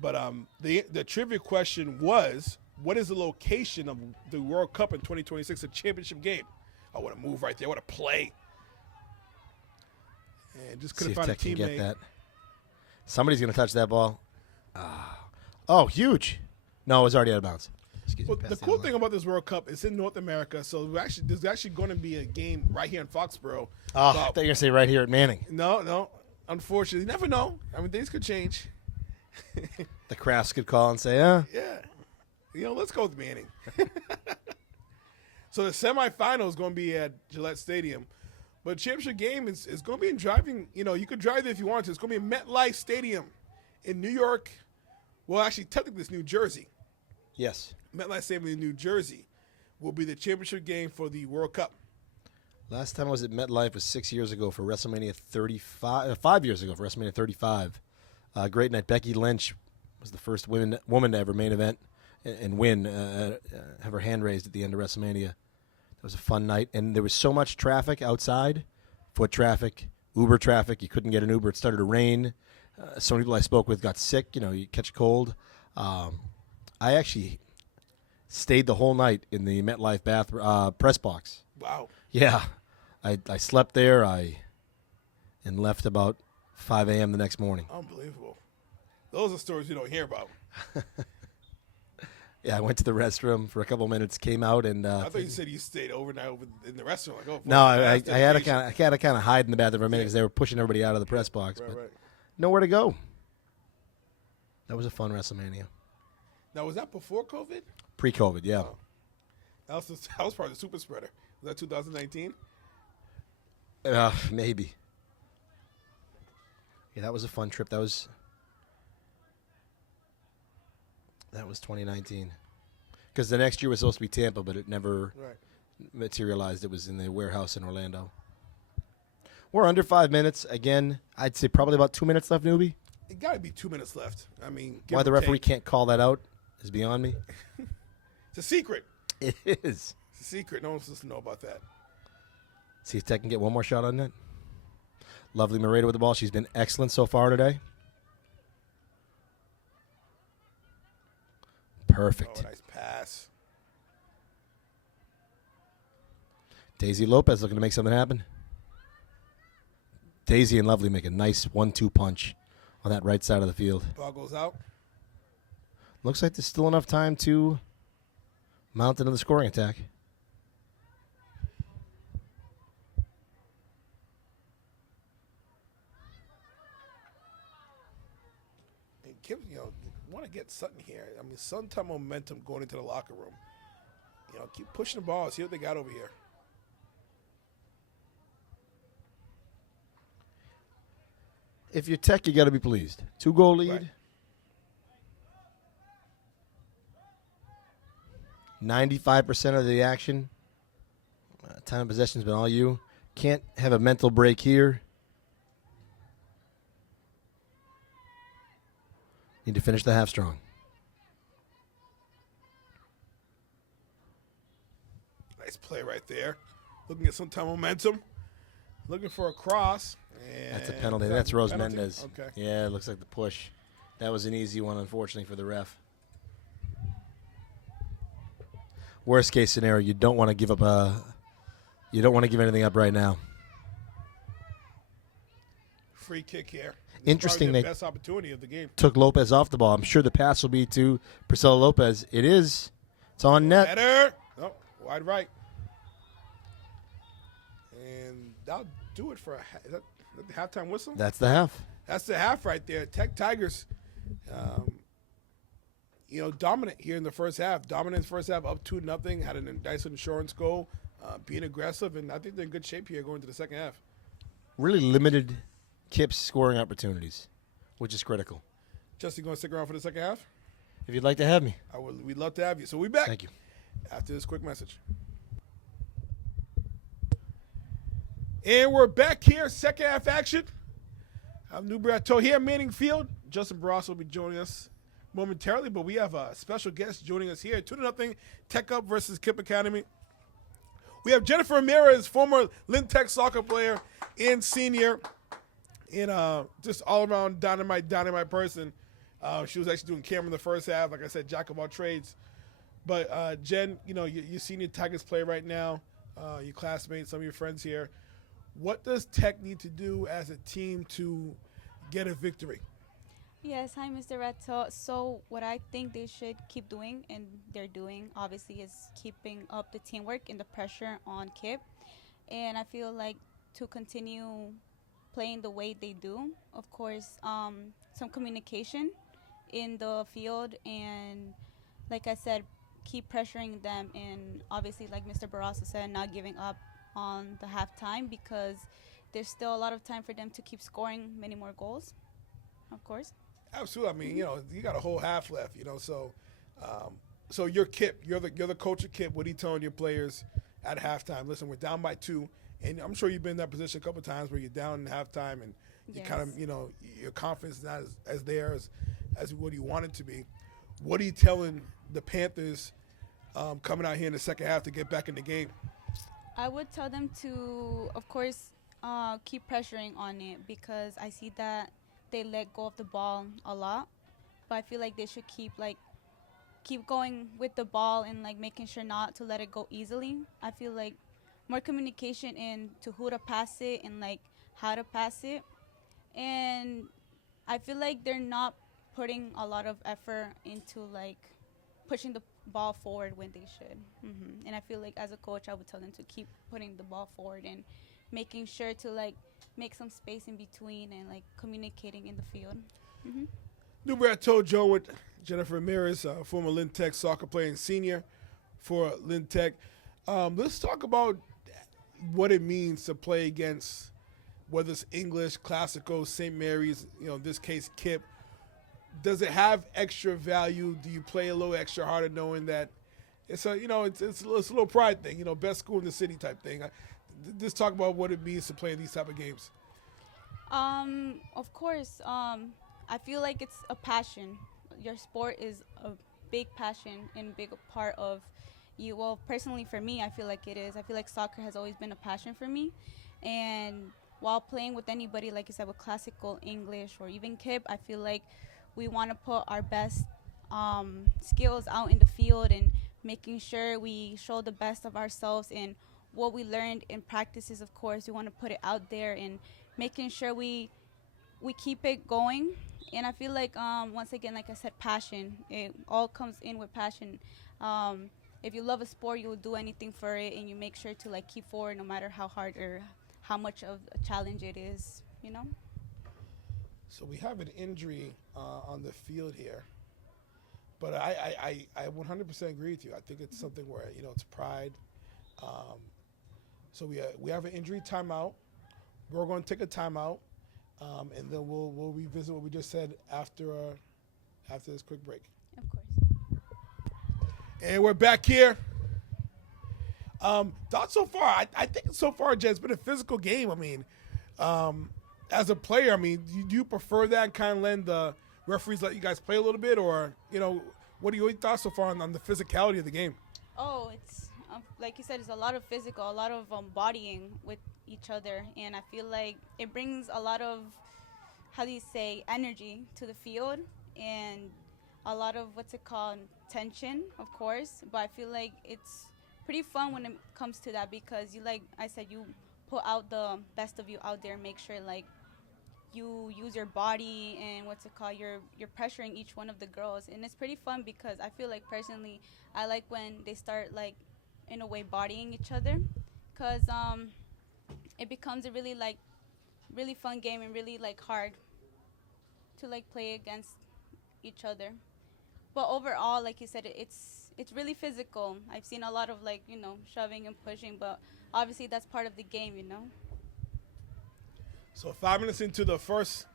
But the trivia question was, what is the location of the World Cup in 2026, the championship game? I want to move right there. I want to play. And just couldn't find a Tech can teammate. get that. Somebody's going to touch that ball. Oh, huge. No, it was already out of bounds. Excuse Well, me. the cool thing about this World Cup is in North America, so there's actually going to be a game right here in Foxborough. Oh, I thought you were going to say right here at Manning. No. Unfortunately, you never know. I mean, things could change. The Crafts could call and say, Yeah. Let's go with Manning. So the semifinal is going to be at Gillette Stadium. But championship game is going to be in driving. You could drive there if you want to. It's going to be in MetLife Stadium in New York. Well, actually, technically, it's New Jersey. Yes. MetLife Stadium in New Jersey will be the championship game for the World Cup. Last time I was at MetLife was 6 years ago for WrestleMania 35. 5 years ago for WrestleMania 35. Great night. Becky Lynch was the first woman to ever main event and win, have her hand raised at the end of WrestleMania. It was a fun night, and there was so much traffic outside, foot traffic, Uber traffic. You couldn't get an Uber. It started to rain. Some people I spoke with got sick. You catch a cold. I actually stayed the whole night in the MetLife press box. Wow. Yeah. I slept there and left about 5 a.m. the next morning. Unbelievable. Those are stories you don't hear about. Yeah, I went to the restroom for a couple minutes, came out, and I thought you said you stayed overnight in the restaurant. No, I had to kind of hide in the bathroom for a minute because they were pushing everybody out of the press box. Right, but right. nowhere to go. That was a fun WrestleMania. Now, was that before COVID? Pre-COVID, yeah. Oh. That was part of the super spreader. Was that 2019? Maybe. Yeah, that was a fun trip. That was 2019. Because the next year was supposed to be Tampa, but it never materialized. It was in the warehouse in Orlando. We're under 5 minutes. Again, I'd say probably about 2 minutes left, Newbie. It got to be 2 minutes left. I mean, why the referee can't call that out is beyond me. It's a secret. It is. It's a secret. No one's supposed to know about that. See if Tech can get one more shot on net. Lovely Moreta with the ball. She's been excellent so far today. Perfect. Oh, nice pass. Daisy Lopez looking to make something happen. Daisy and Lovely make a nice 1-2 punch on that right side of the field. Ball goes out. Looks like there's still enough time to mount another scoring attack. And Kim, want to get Sutton here. I mean, some type of momentum going into the locker room. Keep pushing the ball. See what they got over here. If you're Tech, you got to be pleased. 2-goal lead. Right. 95% of the action. Time of possession's been all you. Can't have a mental break here. Need to finish the half strong. Nice play right there. Looking at some type of momentum. Looking for a cross. And That's a penalty. That's Rose penalty? Mendez. Okay. Yeah, it looks like the push. That was an easy one, unfortunately, for the ref. Worst case scenario, you don't want to give up you don't want to give anything up right now. Free kick here. Interesting, Probably they the best opportunity of the game. took Lopez off the ball. I'm sure the pass will be to Priscilla Lopez. It is. It's on net. Header. Oh, wide right. And that'll do it for is that the halftime whistle? That's the half. That's the half right there. Tech Tigers, dominant here in the first half. Dominant in the first half, up 2-0. Had a nice insurance goal, being aggressive, and I think they're in good shape here going to the second half. Really limited KIPP's scoring opportunities, which is critical. Justin, going to stick around for the second half? If you'd like to have me. We'd love to have you. So we'll be back. Thank you. After this quick message. And we're back here, second half action. I'm Newbrato here, Manning Field. Justin Barras will be joining us momentarily, but we have a special guest joining us here. 2-0 Tech Up versus KIPP Academy. We have Jennifer Ramirez, former Lynn Tech soccer player and senior, and just all-around dynamite person. She was actually doing camera in the first half. Like I said, jack of all trades. But, Jen, you're senior Tigers player right now, your classmates, some of your friends here. What does Tech need to do as a team to get a victory? Yes, hi, Mr. Reto. So what I think they should keep doing, and they're doing, obviously, is keeping up the teamwork and the pressure on KIPP. And I feel like to continue playing the way they do, of course, some communication in the field, and like I said, keep pressuring them, and obviously, like Mr. Barraza said, not giving up on the halftime, because there's still a lot of time for them to keep scoring many more goals, of course. Absolutely. I mean, you got a whole half left, so so you're KIPP. You're the coach of KIPP. What are you telling your players at halftime? Listen, we're down by 2, and I'm sure you've been in that position a couple of times where you're down in halftime and you Yes. kind of, your confidence is not as there as what you want it to be. What are you telling the Panthers coming out here in the second half to get back in the game? I would tell them to, of course, keep pressuring on it, because I see that they let go of the ball a lot. But I feel like they should keep going with the ball and making sure not to let it go easily. I feel like more communication into who to pass it and how to pass it. And I feel like they're not putting a lot of effort into pushing the ball forward when they should. And I feel like as a coach, I would tell them to keep putting the ball forward and making sure to make some space in between and communicating in the field. Newbrato Joe with Jennifer Ramirez, former Lynn Tech soccer player and senior for Lynn Tech. Let's talk about what it means to play against, whether it's English, Classical, St. Mary's, in this case, KIPP. Does it have extra value? Do you play a little extra harder knowing that it's a little pride thing, best school in the city type thing? Just talk about what it means to play in these type of games. Of course, I feel like it's a passion. Your sport is a big passion and big part of you. Well, personally for me, I feel like it is. I feel like soccer has always been a passion for me. And while playing with anybody, like you said, with Classical, English, or even KIPP, I feel like we want to put our best skills out in the field and making sure we show the best of ourselves in what we learned in practices, of course, we want to put it out there and making sure we keep it going. And I feel like, once again, like I said, passion. It all comes in with passion. If you love a sport, you will do anything for it, and you make sure to like keep forward no matter how hard or how much of a challenge it is, you know? So we have an injury on the field here. But I 100% agree with you. I think it's something where, it's pride. So we have an injury timeout. We're going to take a timeout, and then we'll revisit what we just said after this quick break. Of course. And we're back here. Thoughts so far? I think so far, Jay, it's been a physical game. I mean, as a player, do you prefer that and kind of let the referees let you guys play a little bit, or what are your thoughts so far on the physicality of the game? Oh, it's like you said, it's a lot of physical, a lot of bodying with each other, and I feel like it brings a lot of, energy to the field, and a lot of tension, of course. But I feel like it's pretty fun when it comes to that, because you, like I said, you put out the best of you out there, make sure like you use your body and you're pressuring each one of the girls, and it's pretty fun because I feel like personally I like when they start like in a way bodying each other, because it becomes a really fun game and really like hard to like play against each other. But overall, like you said, it's really physical. I've seen a lot of shoving and pushing, but obviously that's part of the game, So 5 minutes into the 5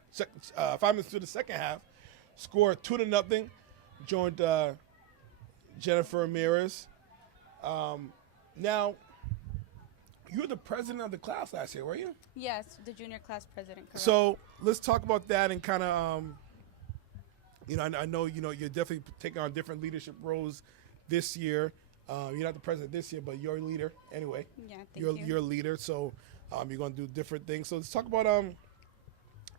minutes into the second half, score 2-0. Joined Jennifer Ramirez. Now, you were the president of the class last year, were you? Yes, the junior class president. Correct. So let's talk about that and kind of, I know you're definitely taking on different leadership roles this year. You're not the president this year, but you're a leader anyway. Yeah, thank you. You're a leader, so you're going to do different things. So let's talk about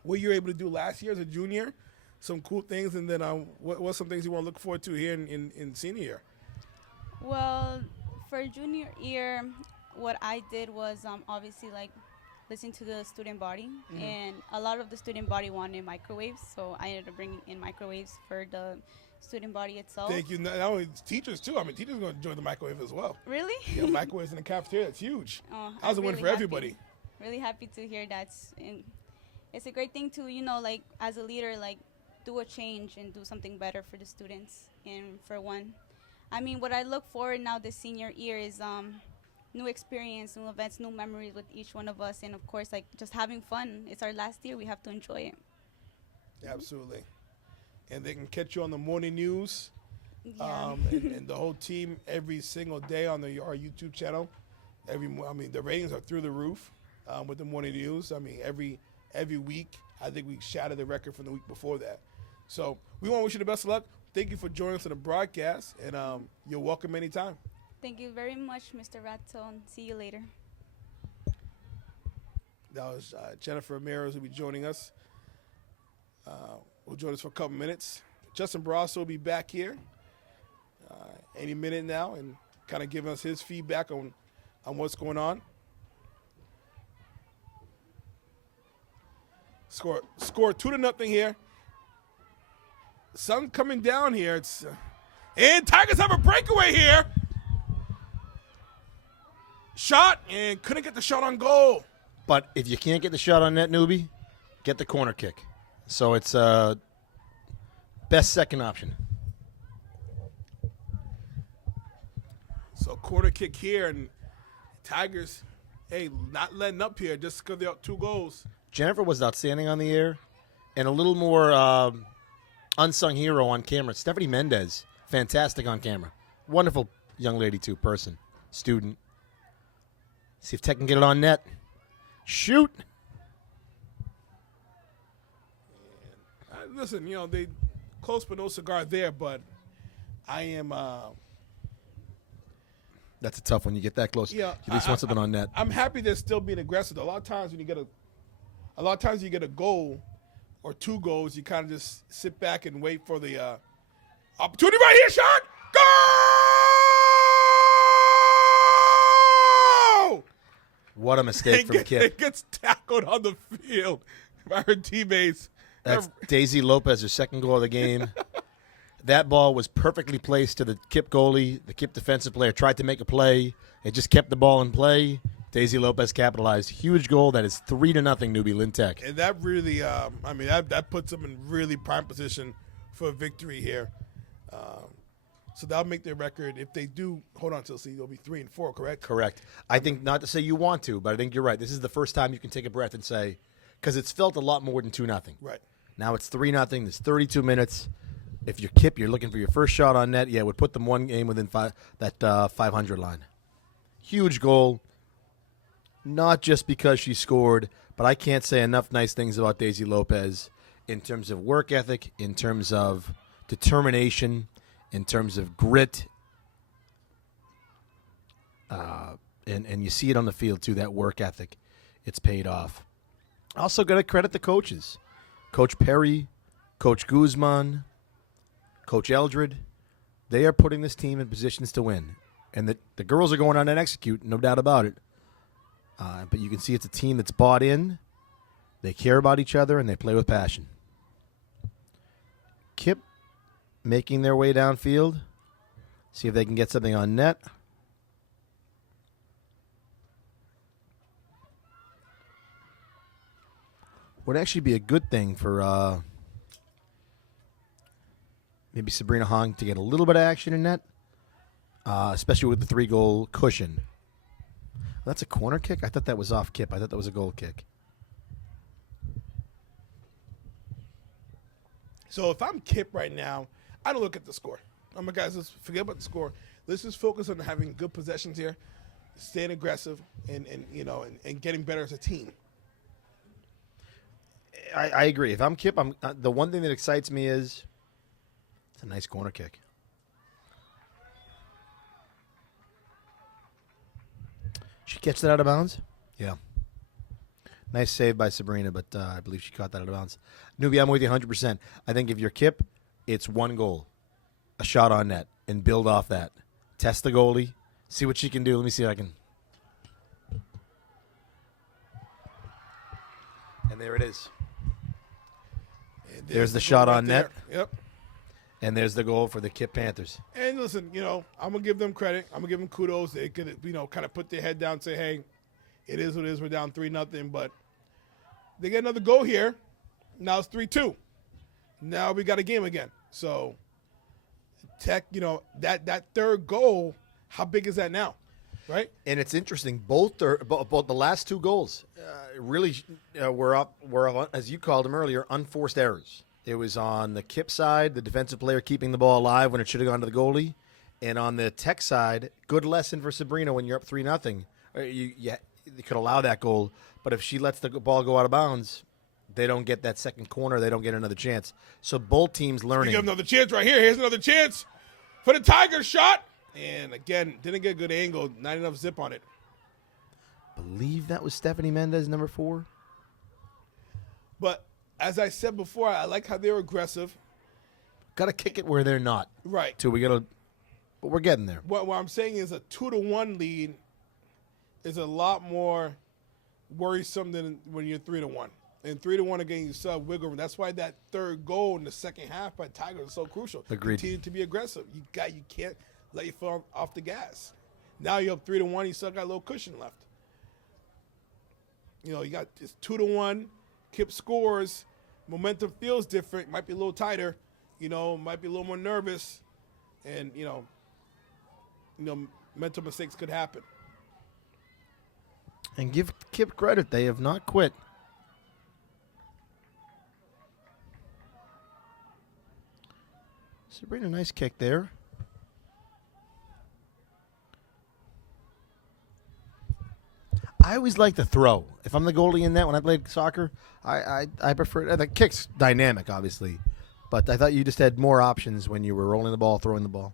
what you were able to do last year as a junior, some cool things, and then what's some things you want to look forward to here in senior year? Well, for junior year, what I did was obviously like listen to the student body, and a lot of the student body wanted microwaves, so I ended up bringing in microwaves for the student body itself. Thank you. Not only teachers too. Teachers are going to join the microwave as well. Really? Microwaves in the cafeteria. That's huge. That was a win for everybody. Really happy to hear that. And it's a great thing to, like as a leader, like do a change and do something better for the students. And for one, what I look forward now this senior year is new experience, new events, new memories with each one of us, and of course, like just having fun. It's our last year; we have to enjoy it. Absolutely, and they can catch you on the morning news, Yeah. and the whole team every single day on our YouTube channel. The ratings are through the roof with the morning news. Every week, I think we shattered the record from the week before that. So we want to wish you the best of luck. Thank you for joining us on the broadcast, and you're welcome anytime. Thank you very much, Mr. Ratto, and see you later. That was Jennifer Ramirez who will be joining us. Will join us for a couple minutes. Justin Barrasso will be back here any minute now and kind of giving us his feedback on what's going on. Score 2-0 here. Sun coming down here. And Tigers have a breakaway here. Shot and couldn't get the shot on goal. But if you can't get the shot on net, newbie, get the corner kick. So it's best second option. So corner kick here, and Tigers, not letting up here just because they're up 2 goals. Jennifer was outstanding on the air, and a little more unsung hero on camera. Stephanie Mendez, fantastic on camera. Wonderful young lady too, person, student. See if Tech can get it on net. Shoot. Listen, they close but no cigar there, but I am. That's a tough one. You get that close. Yeah, you at least want something on net. I'm happy they're still being aggressive. A lot of times you get a goal or 2 goals, you kind of just sit back and wait for the opportunity. Right here, shot, goal! What a mistake from Kip. It gets tackled on the field by her teammates. That's Daisy Lopez, her second goal of the game. That ball was perfectly placed to the KIPP goalie. The KIPP defensive player tried to make a play. It just kept the ball in play. Daisy Lopez capitalized. Huge goal. That is 3-0 Newbie Lintech. And that really, that puts them in really prime position for a victory here. So that'll make their record. If they do hold on to the season, it'll be 3-4, correct? Correct. I think, not to say you want to, but I think you're right. This is the first time you can take a breath and say, because it's felt a lot more than 2-0. Right. Now it's 3-0. There's 32 minutes. If you're KIPP, you're looking for your first shot on net. Yeah, it would put them one game within that 500 line. Huge goal. Not just because she scored, but I can't say enough nice things about Daisy Lopez in terms of work ethic, in terms of determination, in terms of grit. And you see it on the field, too, that work ethic. It's paid off. Also got to credit the coaches. Coach Perry, Coach Guzman, Coach Eldred. They are putting this team in positions to win. And the girls are going on and execute, no doubt about it. But you can see it's a team that's bought in. They care about each other, and they play with passion. KIPP making their way downfield. See if they can get something on net. Would actually be a good thing for maybe Sabrina Hong to get a little bit of action in net, especially with the 3-goal cushion. That's a corner kick? I thought that was off KIPP. I thought that was a goal kick. So if I'm KIPP right now, I don't look at the score. I'm like, guys, let's forget about the score. Let's just focus on having good possessions here, staying aggressive, and getting better as a team. I agree. If I'm KIPP, the one thing that excites me is it's a nice corner kick. She catch that out of bounds? Yeah. Nice save by Sabrina, but I believe she caught that out of bounds. Newbie, I'm with you 100%. I think if you're KIPP, it's one goal, a shot on net, and build off that. Test the goalie, see what she can do. Let me see if I can. And there it is. There's the shot on net. Yep. And there's the goal for the KIPP Panthers. And listen, I'm going to give them credit. I'm going to give them kudos. They could, kind of put their head down and say, hey, it is what it is. We're down 3-0. But they get another goal here. Now it's 3-2. Now we got a game again. So, Tech, that third goal, how big is that now? Right? And it's interesting. Both the last 2 goals really were as you called them earlier, unforced errors. It was on the KIPP side, the defensive player keeping the ball alive when it should have gone to the goalie. And on the Tech side, good lesson for Sabrina when you're up 3-0. You could allow that goal. But if she lets the ball go out of bounds, they don't get that second corner. They don't get another chance. So both teams learning. Give another chance right here. Here's another chance for the Tigers shot. And, again, didn't get a good angle. Not enough zip on it. Believe that was Stephanie Mendez, number 4. But as I said before, I like how they're aggressive. Got to kick it where they're not. Right. But we're getting there. What I'm saying is a 2-1 lead is a lot more worrisome than when you're 3-1. And 3-1 again, you still have wiggle room. That's why that third goal in the second half by Tigers is so crucial. Agreed. Continue to be aggressive. You can't let your foot off the gas. Now you're up 3-1. You still got a little cushion left. You got it's 2-1. KIPP scores. Momentum feels different. Might be a little tighter. Might be a little more nervous. And mental mistakes could happen. And give KIPP credit. They have not quit. Sabrina, nice kick there. I always like the throw. If I'm the goalie in that, when I played soccer, I prefer the kick's dynamic, obviously, but I thought you just had more options when you were rolling the ball, throwing the ball.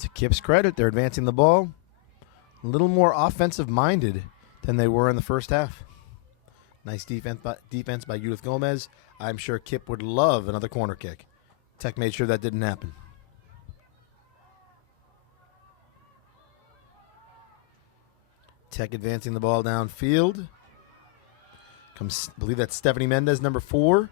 To KIPP's credit, they're advancing the ball a little more offensive-minded than they were in the first half. Nice defense by Judith Gomez. I'm sure KIPP would love another corner kick. Tech made sure that didn't happen. Tech advancing the ball downfield. I believe that's Stephanie Mendez, number 4.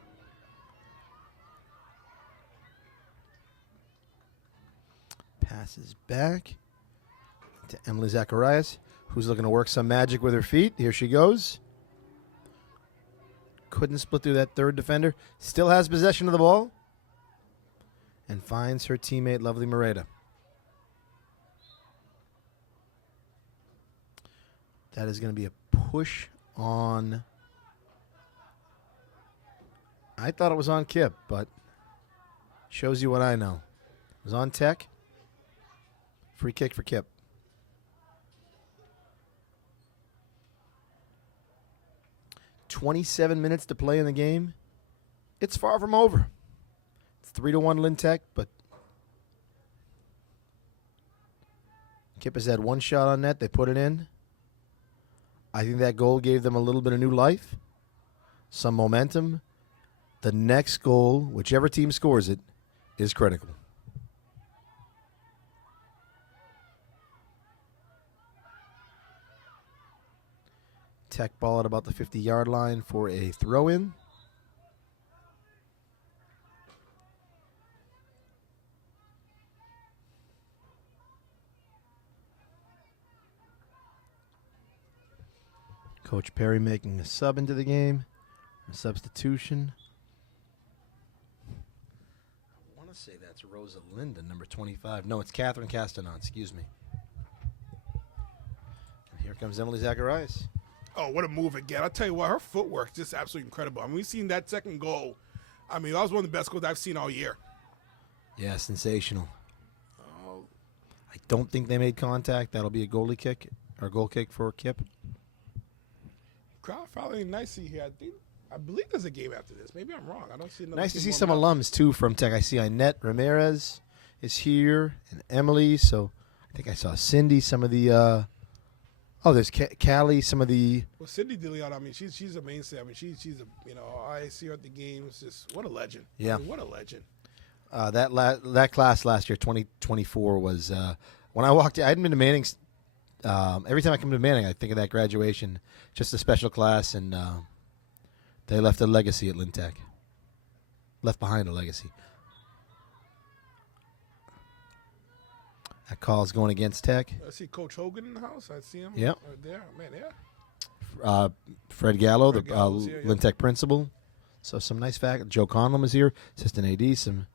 Passes back to Emily Zacharias, who's looking to work some magic with her feet. Here she goes. Couldn't split through that third defender. Still has possession of the ball. And finds her teammate, Lovely Moreta. That is going to be a push on. I thought it was on KIPP, but shows you what I know. It was on Tech. Free kick for KIPP. "27 minutes to play in the game. It's far from over. It's 3-1 Lynn Tech, but KIPP has had one shot on net. They put it in. I think that goal gave them a little bit of new life, some momentum. The next goal, whichever team scores it, is critical. Tech ball at about the 50-yard line for a throw-in. Coach Perry making a sub into the game, a substitution. I want to say that's Rosa Linden, number 25. No, it's Catherine Castanon, excuse me. And here comes Emily Zacharias. Oh, what a move again. I'll tell you what, her footwork is just absolutely incredible. I mean, we've seen that second goal. I mean, that was one of the best goals I've seen all year. Yeah, sensational. Oh. I don't think they made contact. That'll be a goalie kick, or goal kick for KIPP. Crowd following nicely here. I believe there's a game after this. Maybe I'm wrong. I don't see another. Nice to team see warming some up. alums, too, from Tech. I see Annette Ramirez is here, and Emily. So I think I saw Cindy, some of the there's Callie, some of the. Well, Cindy DeLeon, I mean, she's a mainstay. I mean, she's a, you know, I see her at the games. Just what a legend. Yeah. I mean, what a legend. That class last year, 2024, was when I walked in. I hadn't been to Manning's. Every time I come to Manning, I think of that graduation. Just a special class, and they left a legacy at Lynn Tech. Left behind a legacy. That call's going against Tech. I see Coach Hogan in the house. I see him. Yep. Right there. Man, yeah. Fred Gallo, Fred the Gallo's here, Lynn yeah. Tech principal. So some nice fact. Joe Conlon is here, assistant AD. Some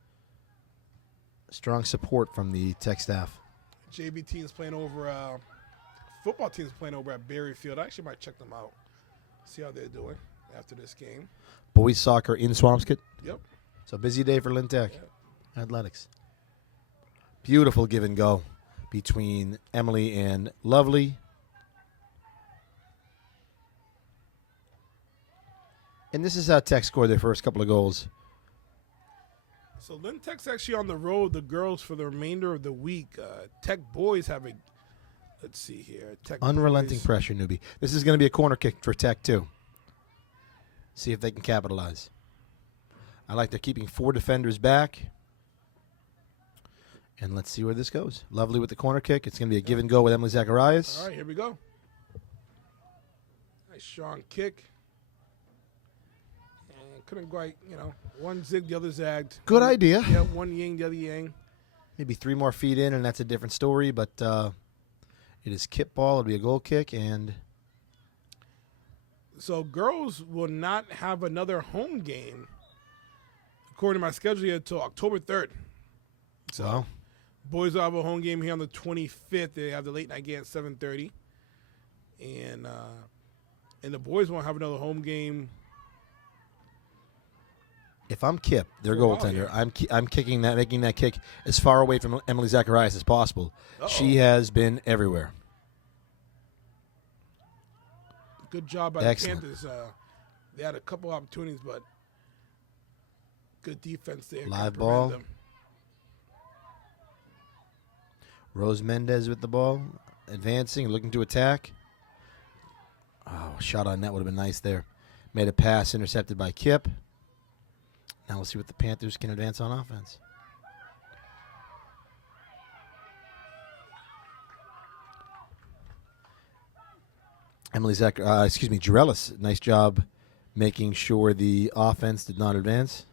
strong support from the Tech staff. JV team's playing over. Football team's playing over at Berryfield. I actually might check them out. See how they're doing after this game. Boys soccer in Swampscott. Yep. So busy day for Lynn Tech. Yeah. Athletics. Beautiful give and go between Emily and Lovely. And this is how Tech scored their first couple of goals. So Lynn Tech's actually on the road, the girls, for the remainder of the week. Tech boys have a, let's see here. Tech Unrelenting boys. pressure, newbie. This is going to be a corner kick for Tech, too. See if they can capitalize. I like they're keeping 4 defenders back. And let's see where this goes. Lovely with the corner kick. It's going to be a give and go with Emily Zacharias. All right, here we go. Nice strong kick. And couldn't quite, you know, one zig, the other zagged. Good idea. Yeah, one yang, the other yang. Maybe 3 more feet in, and that's a different story. But it is KIPP ball. It'll be a goal kick. And So girls will not have another home game, according to my schedule here, until October 3rd. So wow. boys will have a home game here on the 25th. They have the late night game at 7:30. And the boys won't have another home game. If I'm KIPP, their For a while goaltender, here. I'm kicking that, making that kick as far away from Emily Zacharias as possible. She has been everywhere. Good job by Excellent. the Panthers. They had a couple opportunities, but good defense there. Live Kinda prevented ball. them. Rose Mendez with the ball, advancing, looking to attack. Oh, shot on net would have been nice there. Made a pass intercepted by KIPP. Now we'll see what the Panthers can advance on offense. Jarellis, nice job making sure the offense did not advance.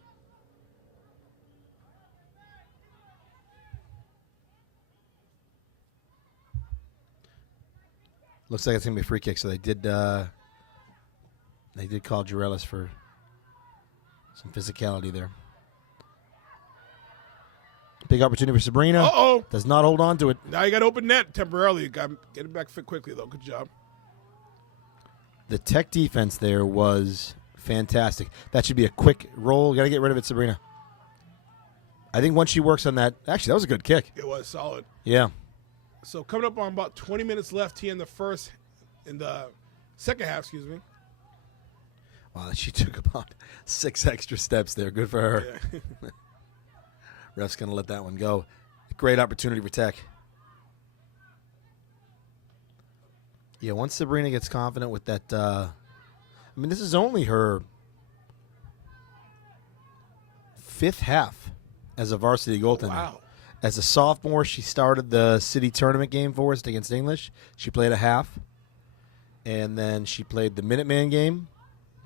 Looks like it's going to be a free kick, so they did call Jarellis for some physicality there. Big opportunity for Sabrina. Uh-oh. Does not hold on to it. Now you got open net temporarily. Got get it back fit quickly, though. Good job. The Tech defense there was fantastic. That should be a quick roll. Got to get rid of it, Sabrina. I think once she works on that, actually, that was a good kick. It was solid. Yeah. So coming up on about 20 minutes left here in the second half, excuse me. Wow, she took about 6 extra steps there. Good for her. Yeah. Ref's going to let that one go. Great opportunity for Tech. Yeah, once Sabrina gets confident with that, this is only her 5th half as a varsity goaltender. Wow. As a sophomore, she started the city tournament game for us against English. She played a half. And then she played the Minuteman game,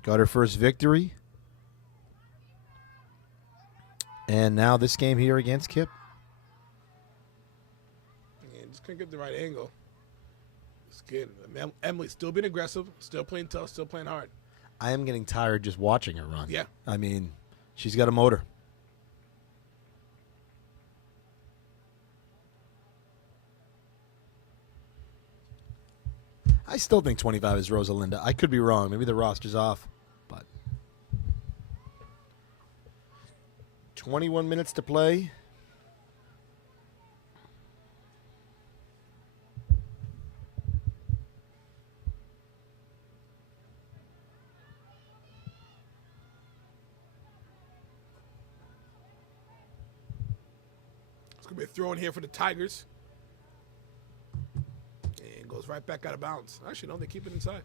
got her first victory. And now this game here against KIPP. Yeah, just couldn't get the right angle. It's good. Emily's still being aggressive, still playing tough, still playing hard. I am getting tired just watching her run. Yeah. She's got a motor. I still think 25 is Rosalinda. I could be wrong. Maybe the roster's off. But 21 minutes to play. It's going to be a throw in here for the Tigers. And goes right back out of bounds. Actually, no, they keep it inside.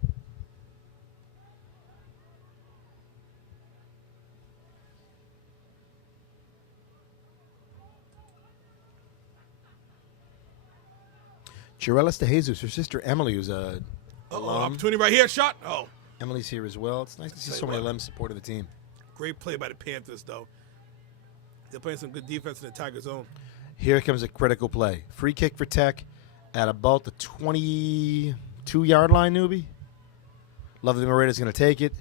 Jarellis de Jesus, her sister Emily, who's a alum. Opportunity right here. Shot. Oh, Emily's here as well. It's nice to see so many alums supporting the team. great play by the Panthers, though. They're playing some good defense in the Tiger zone. Here comes a critical play. Free kick for Tech at about the 22-yard line, newbie. Lovely Moretta's going to take it.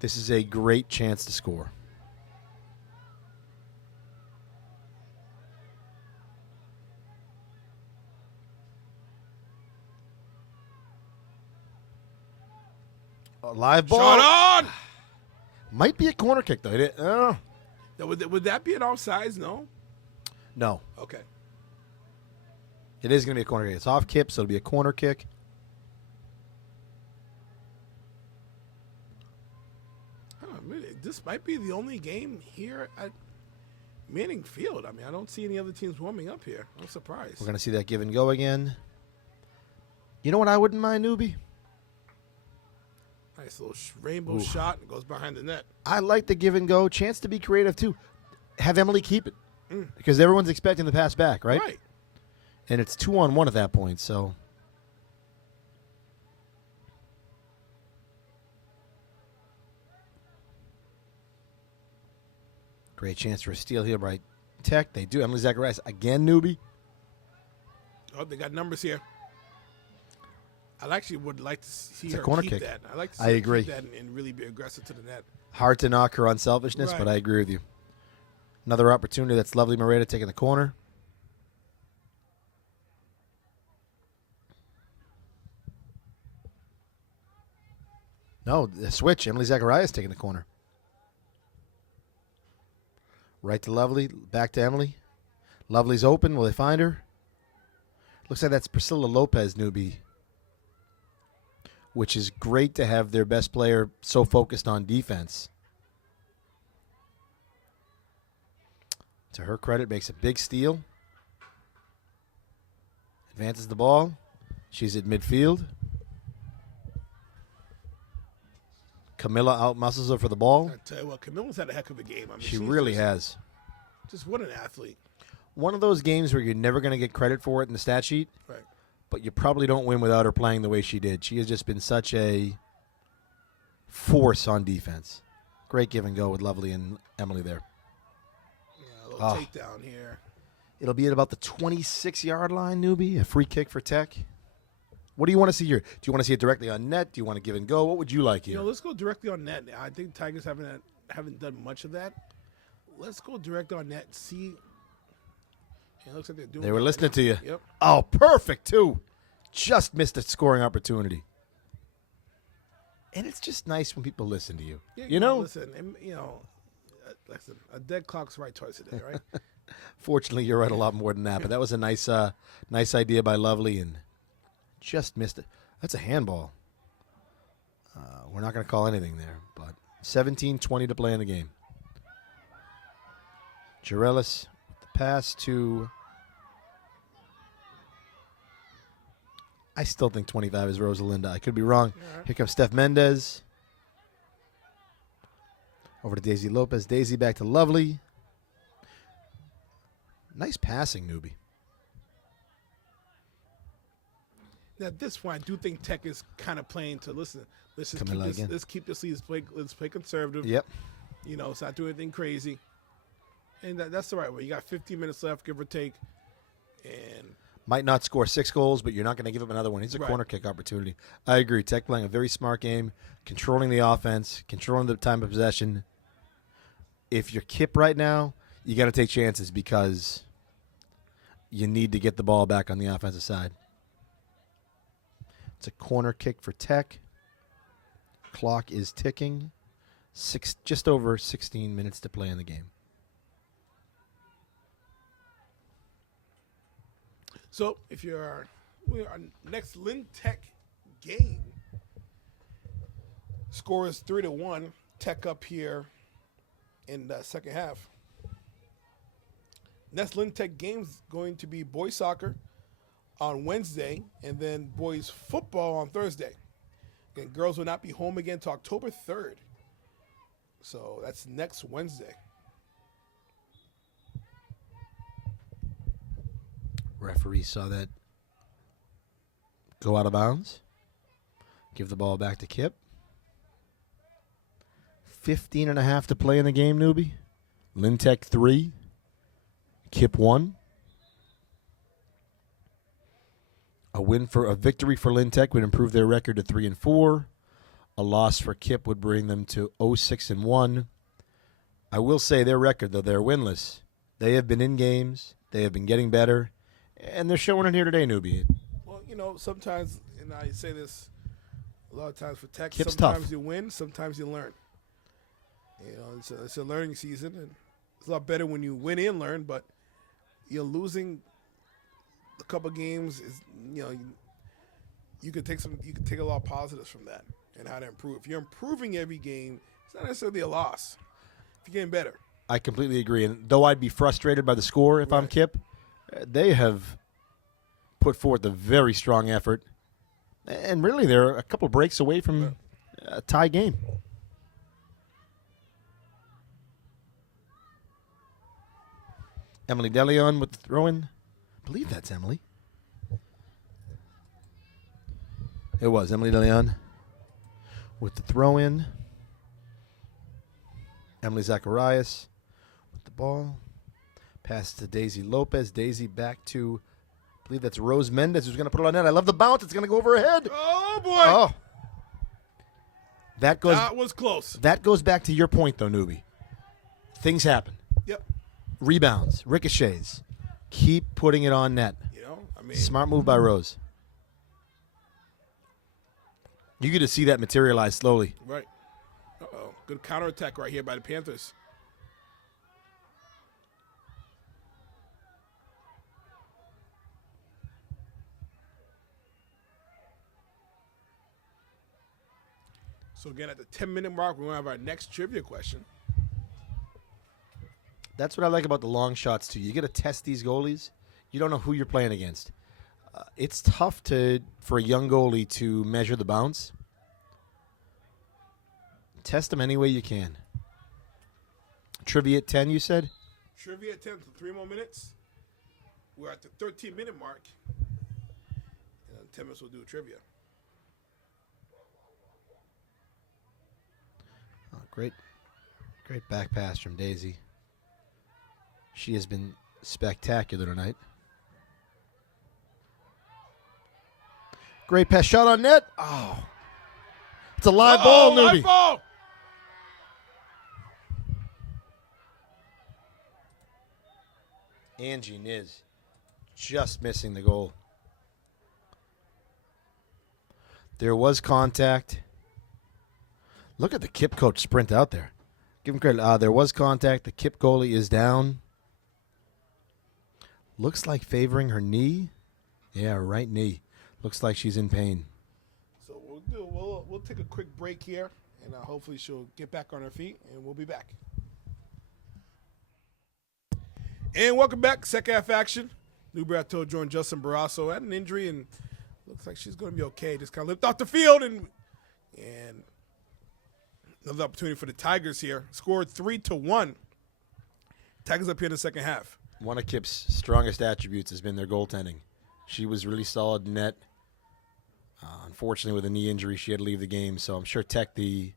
This is a great chance to score. A live ball. Shot on! Might be a corner kick, though. Would that be an offsides? No? No. Okay. It is going to be a corner kick. It's off KIPP, so it'll be a corner kick. This might be the only game here at Manning Field. I don't see any other teams warming up here. I'm surprised. We're going to see that give and go again. You know what I wouldn't mind, newbie? Nice little rainbow shot and goes behind the net. I like the give and go. Chance to be creative, too. Have Emily keep it. Because everyone's expecting the pass back, right? Right. And it's 2-on-1 at that point, so. Great chance for a steal here by Tech. They do. Emily Zacharias again, newbie. Oh, they got numbers here. I actually would like to see It's a her corner keep kick. that. I like to see I her agree. keep that and really be aggressive to the net. Hard to knock her unselfishness, Right. but I agree with you. Another opportunity. That's Lovely Moreta taking the corner. No, the switch. Emily Zacharias taking the corner. Right to Lovely. Back to Emily. Lovely's open. Will they find her? Looks like that's Priscilla Lopez, newbie. Which is great to have their best player so focused on defense. To her credit, makes a big steal. Advances the ball. She's at midfield. Camilla outmuscles her for the ball. I tell you what, Camilla's had a heck of a game. I mean, She she's really just, has. Just what an athlete. One of those games where you're never going to get credit for it in the stat sheet, Right. but you probably don't win without her playing the way she did. She has just been such a force on defense. Great give and go with Lovely and Emily there. Yeah, a little takedown here. It'll be at about the 26-yard line, newbie. A free kick for Tech. What do you want to see here? Do you want to see it directly on net? Do you want to give and go? What would you like here? Let's go directly on net. I think Tigers haven't done much of that. Let's go direct on net. See. It looks like they're doing. They were listening to you. Yep. Oh, perfect too. Just missed a scoring opportunity. And it's just nice when people listen to you. Yeah, you know. Listen, and, listen. A dead clock's right twice a day, right? Fortunately, you're right a lot more than that. But that was a nice idea by Lovely, and just missed it. That's a handball. We're not going to call anything there, but 17:20 to play in the game. Jarelis with the pass to. I still think 25 is Rosalinda. I could be wrong. Right. Here comes Steph Mendez. Over to Daisy Lopez. Daisy back to Lovely. Nice passing, newbie. Now, at this point, I do think Tech is kind of playing to listen. Let's keep this lead. Let's play conservative. Yep. Let's not do anything crazy. And that's the right way. You got 15 minutes left, give or take. And might not score 6 goals, but you're not going to give up another one. It's a corner kick opportunity. I agree. Tech playing a very smart game, controlling the offense, controlling the time of possession. If you're KIPP right now, you got to take chances because you need to get the ball back on the offensive side. It's a corner kick for Tech. Clock is ticking. Just over 16 minutes to play in the game. So, our next Lynn Tech game, score is 3-1. Tech up here in the second half. Next Lynn Tech game is going to be boys soccer on Wednesday, and then boys football on Thursday. Again, girls will not be home again until October 3rd. So that's next Wednesday. Referee saw that go out of bounds. Give the ball back to KIPP. 15 and a half to play in the game, newbie. Lynn Tech 3. KIPP 1. A victory for Lynn Tech would improve their record to 3-4. A loss for KIPP would bring them to 0-6-1. I will say their record, though they're winless, they have been in games. They have been getting better. And they're showing it here today, newbie. Well, sometimes, and I say this a lot of times for Tech, KIPP's sometimes tough. you win, sometimes you learn. It's a learning season, and it's a lot better when you win and learn, but losing a couple games is, you could take a lot of positives from that and how to improve. If you're improving every game, it's not necessarily a loss. If you're getting better. I completely agree. And though I'd be frustrated by the score if I'm KIPP, they have put forth a very strong effort. And really, they're a couple breaks away from a tie game. Emily DeLeon with the throw-in. I believe that's Emily. It was Emily DeLeon with the throw-in. Emily Zacharias with the ball. Pass to Daisy Lopez. Daisy back to, I believe that's Rose Mendez who's going to put it on net. I love the bounce. It's going to go over her head. Oh, boy. Oh. That was close. That goes back to your point, though, newbie. Things happen. Yep. Rebounds, ricochets. Keep putting it on net. Smart move by Rose. You get to see that materialize slowly. Right. Uh-oh. Good counterattack right here by the Panthers. So, again, at the 10-minute mark, we're going to have our next trivia question. That's what I like about the long shots, too. You got to test these goalies. You don't know who you're playing against. It's tough for a young goalie to measure the bounce. Test them any way you can. Trivia at 10, you said? Trivia at 10, so 3 more minutes. We're at the 13-minute mark. And in 10 minutes, we'll do trivia. Oh, great back pass from Daisy. She has been spectacular tonight. Great pass, shot on net. Oh, it's a live ball, Newbie. Live ball. Angie Niz just missing the goal. There was contact. Look at the KIPP coach sprint out there. Give him credit. There was contact. The KIPP goalie is down. Looks like favoring her knee. Yeah, her right knee. Looks like she's in pain. So we'll take a quick break here, and hopefully she'll get back on her feet, and we'll be back. And welcome back. Second half action. Newbrato joined Justin Barrasso. Had an injury, and looks like she's going to be okay. Just kind of limped off the field, and another opportunity for the Tigers here. Scored 3-1. Tigers up here in the second half. One of KIPP's strongest attributes has been their goaltending. She was really solid in net. Unfortunately, with a knee injury, she had to leave the game. So I'm sure Tech, the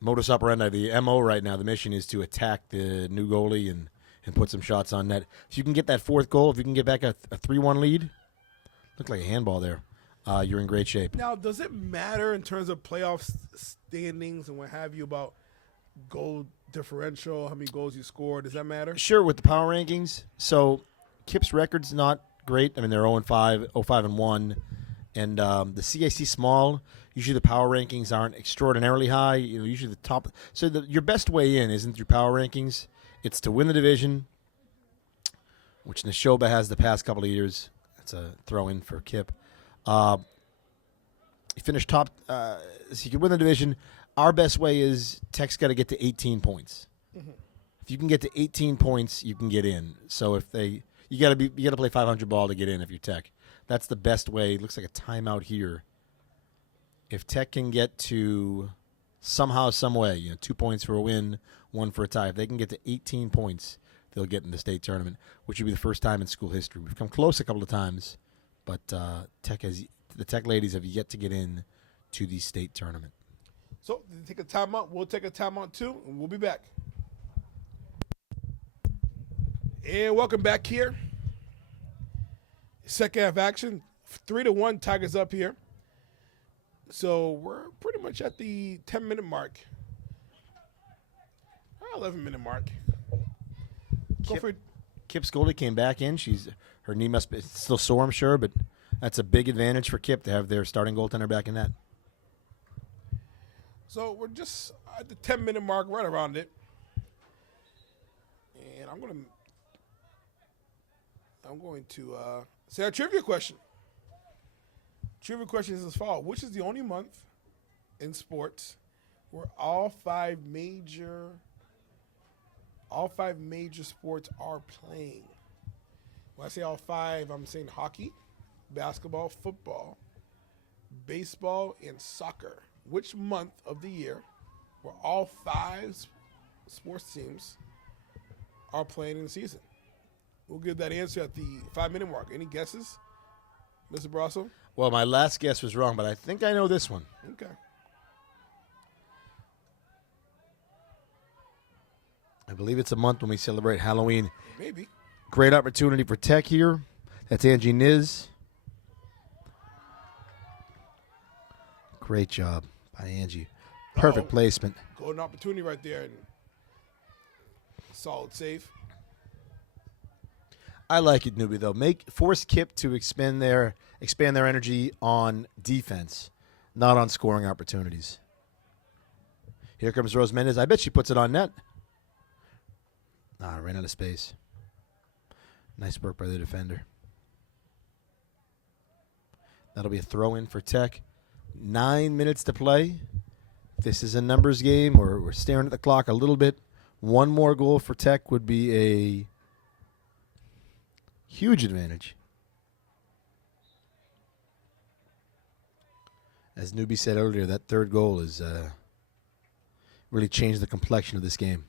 modus operandi, the MO right now, the mission is to attack the new goalie and put some shots on net. If you can get that fourth goal, if you can get back a 3-1 lead, looked like a handball there. You're in great shape. Now, does it matter in terms of playoff standings and what have you about goal differential, how many goals you scored? Does that matter? Sure, with the power rankings. So KIPP's record's not great. I mean, they're 0-5, 0-5-1. And the CAC small, usually the power rankings aren't extraordinarily high. Usually the top. So your best way in isn't through power rankings. It's to win the division, which Neshoba has the past couple of years. That's a throw-in for KIPP. You finish top, so you can win the division. Our best way is Tech's got to get to 18 points. Mm-hmm. If you can get to 18 points, you can get in. So if you got to play 500 ball to get in if you're Tech. That's the best way. It looks like a timeout here. If Tech can get to somehow, some way, 2 points for a win, 1 for a tie. If they can get to 18 points, they'll get in the state tournament, which would be the first time in school history. We've come close a couple of times, but the Tech ladies have yet to get in to the state tournament. So take a timeout. We'll take a timeout too, and we'll be back. And welcome back here. Second half action, 3-1. Tigers up here. So we're pretty much at the 10-minute mark. 11-minute mark. KIPP's goalie came back in. Her knee must be still sore, I'm sure, but that's a big advantage for KIPP to have their starting goaltender back in net. So we're just at the 10-minute mark, right around it. And I'm going to say our trivia question. Trivia question is as follows: which is the only month in sports where all five major sports are playing? When I say all five, I'm saying hockey, basketball, football, baseball, and soccer. Which month of the year where all five sports teams are playing in the season? We'll give that answer at the 5-minute mark. Any guesses, Mr. Brasso? Well, my last guess was wrong, but I think I know this one. Okay. I believe it's a month when we celebrate Halloween. Maybe. Great opportunity for Tech here. That's Angie Niz. Great job by Angie. Perfect placement. Golden opportunity right there. And solid save. I like it, Newbie, though. Force KIPP to expand their energy on defense, not on scoring opportunities. Here comes Rose Mendez. I bet she puts it on net. Ran out of space. Nice work by the defender. That'll be a throw-in for Tech. 9 minutes to play. This is a numbers game. We're staring at the clock a little bit. One more goal for Tech would be a huge advantage. As Newbie said earlier, that third goal is really change the complexion of this game.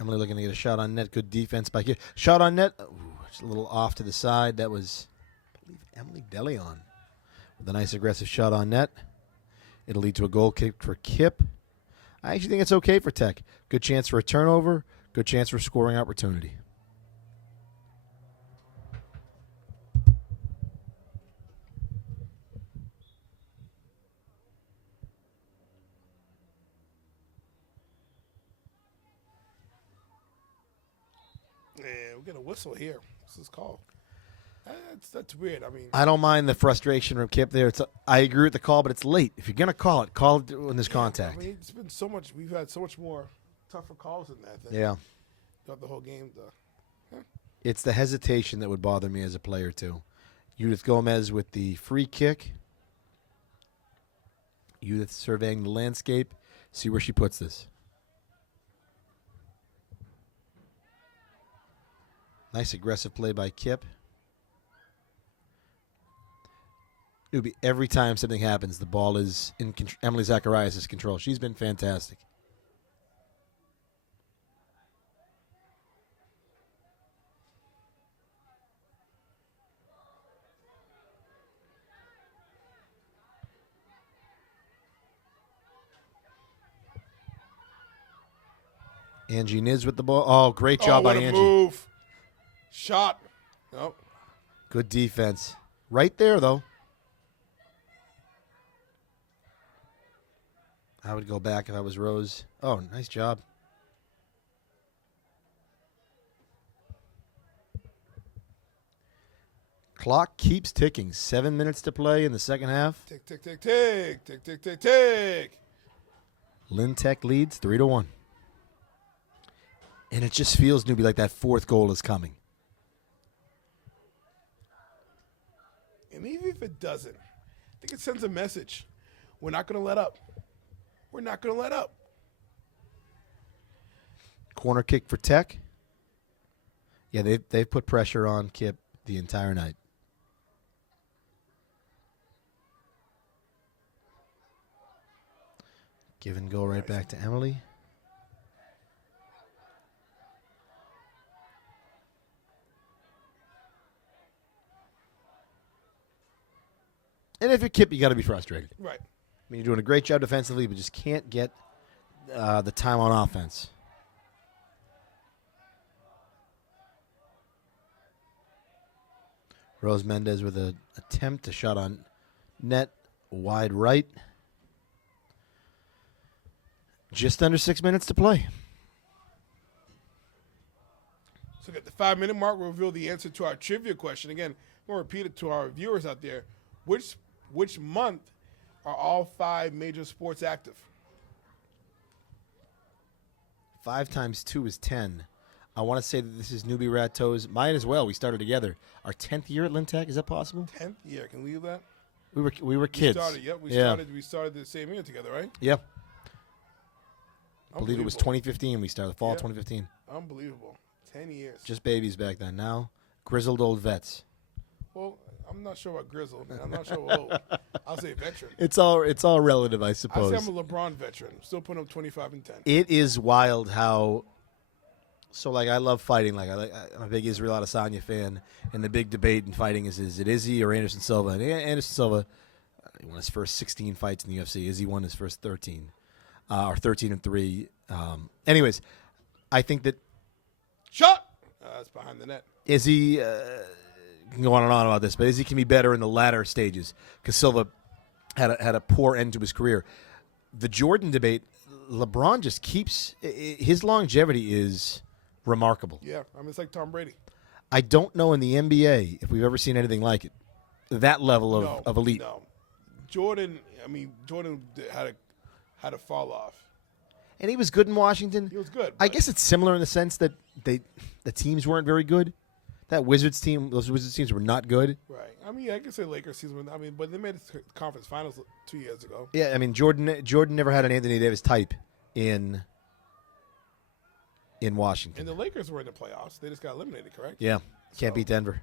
Emily looking to get a shot on net. Good defense by Kip. Shot on net. Ooh, just a little off to the side. That was, I believe, Emily DeLeon with a nice aggressive shot on net. It'll lead to a goal kick for Kip. I actually think it's okay for Tech. Good chance for a turnover. Good chance for a scoring opportunity. Yeah, we're getting a whistle here. What's this call? That's weird. I mean, I don't mind the frustration from Kip there. I agree with the call, but it's late. If you're going to call it when there's contact. I mean, it's been so much. We've had so much more tougher calls than that. Yeah. Throughout the whole game. It's the hesitation that would bother me as a player, too. Judith Gomez with the free kick. Judith surveying the landscape. See where she puts this. Nice aggressive play by Kip. It would be every time something happens, the ball is in Emily Zacharias' control. She's been fantastic. Angie Niz with the ball. Oh, great job by what a Angie. Move. Shot. Nope. Good defense. Right there, though. I would go back if I was Rose. Oh, nice job. Clock keeps ticking. 7 minutes to play in the second half. Tick, tick, tick, tick. Tick, tick, tick, tick. Lynn Tech leads 3-1. And it just feels, Newbie, like that fourth goal is coming. And even if it doesn't, I think it sends a message. We're not going to let up. We're not going to let up. Corner kick for Tech. Yeah, they've put pressure on Kip the entire night. Give and go right back to Emily. And if you're Kip, you got to be frustrated. Right. I mean, you're doing a great job defensively, but just can't get the time on offense. Rose Mendez with an attempt to shot on net, wide right. Just under 6 minutes to play. So at the 5-minute mark, we'll reveal the answer to our trivia question. Again, we'll repeat it to our viewers out there. Which month are all 5 major sports active? 5 times 2 is 10. I want to say that this is Newbie Rat Toes. Mine as well. We started together. Our 10th year at Lintech. Is that possible? 10th year. Can we do that? We were kids. We started the same year together, right? Yep. I believe it was 2015 we started, the fall of 2015. Unbelievable. 10 years. Just babies back then. Now, grizzled old vets. Well, I'm not sure about grizzled, man. I'm not sure what old. I'll say veteran. It's all relative, I suppose. I say I'm a LeBron veteran. Still putting up 25 and 10. It is wild how. So, like, I love fighting. I'm a big Israel Adesanya fan, and the big debate in fighting is it Izzy or Anderson Silva? And Anderson Silva, he won his first 16 fights in the UFC. Izzy won his first 13, or 13-3. Anyways, I think that shot. That's behind the net. Izzy can go on and on about this, but Izzy can be better in the latter stages because Silva had a poor end to his career. The Jordan debate, LeBron just keeps his longevity is remarkable. Yeah, I mean it's like Tom Brady. I don't know in the NBA if we've ever seen anything like it. That level of elite. No, Jordan had a fall off. And he was good in Washington. He was good. I guess it's similar in the sense that the teams weren't very good. That Wizards team, those Wizards teams were not good. Right. I mean, I could say Lakers season. I mean, but they made the conference finals 2 years ago. Yeah, I mean Jordan never had an Anthony Davis type in Washington. And the Lakers were in the playoffs. They just got eliminated, correct? Yeah, can't beat Denver.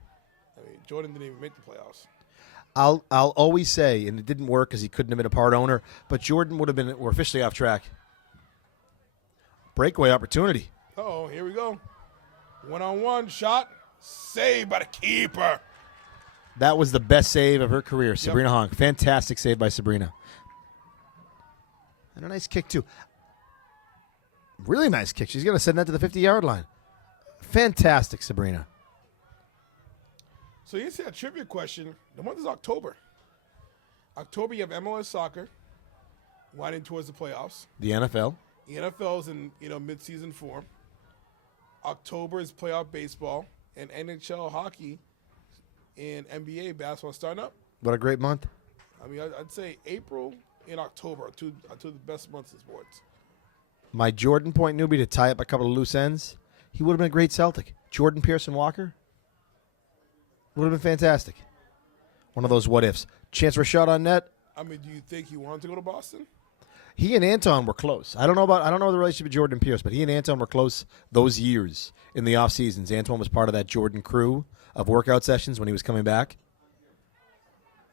I mean, Jordan didn't even make the playoffs. I'll always say, and it didn't work because he couldn't have been a part owner, but Jordan would have been. We're officially off track. Breakaway opportunity. Oh, here we go. 1-on-1 shot. Saved by the keeper. That was the best save of her career, Sabrina Hong. Fantastic save by Sabrina. And a nice kick, too. Really nice kick. She's going to send that to the 50-yard line. Fantastic, Sabrina. So you see a trivia question. The month is October. October, you have MLS soccer winding towards the playoffs. The NFL. The NFL is in mid-season form. October is playoff baseball, and NHL hockey and NBA basketball starting up. What a great month. I mean, I'd say April and October are two of the best months in sports. My Jordan point newbie to tie up a couple of loose ends. He would have been a great Celtic. Jordan Pearson Walker would have been fantastic. One of those what ifs. Chance for a shot on net. I mean, do you think he wanted to go to Boston? He and Anton were close. I don't know the relationship with Jordan Pierce, but he and Anton were close those years in the off seasons. Anton was part of that Jordan crew of workout sessions when he was coming back.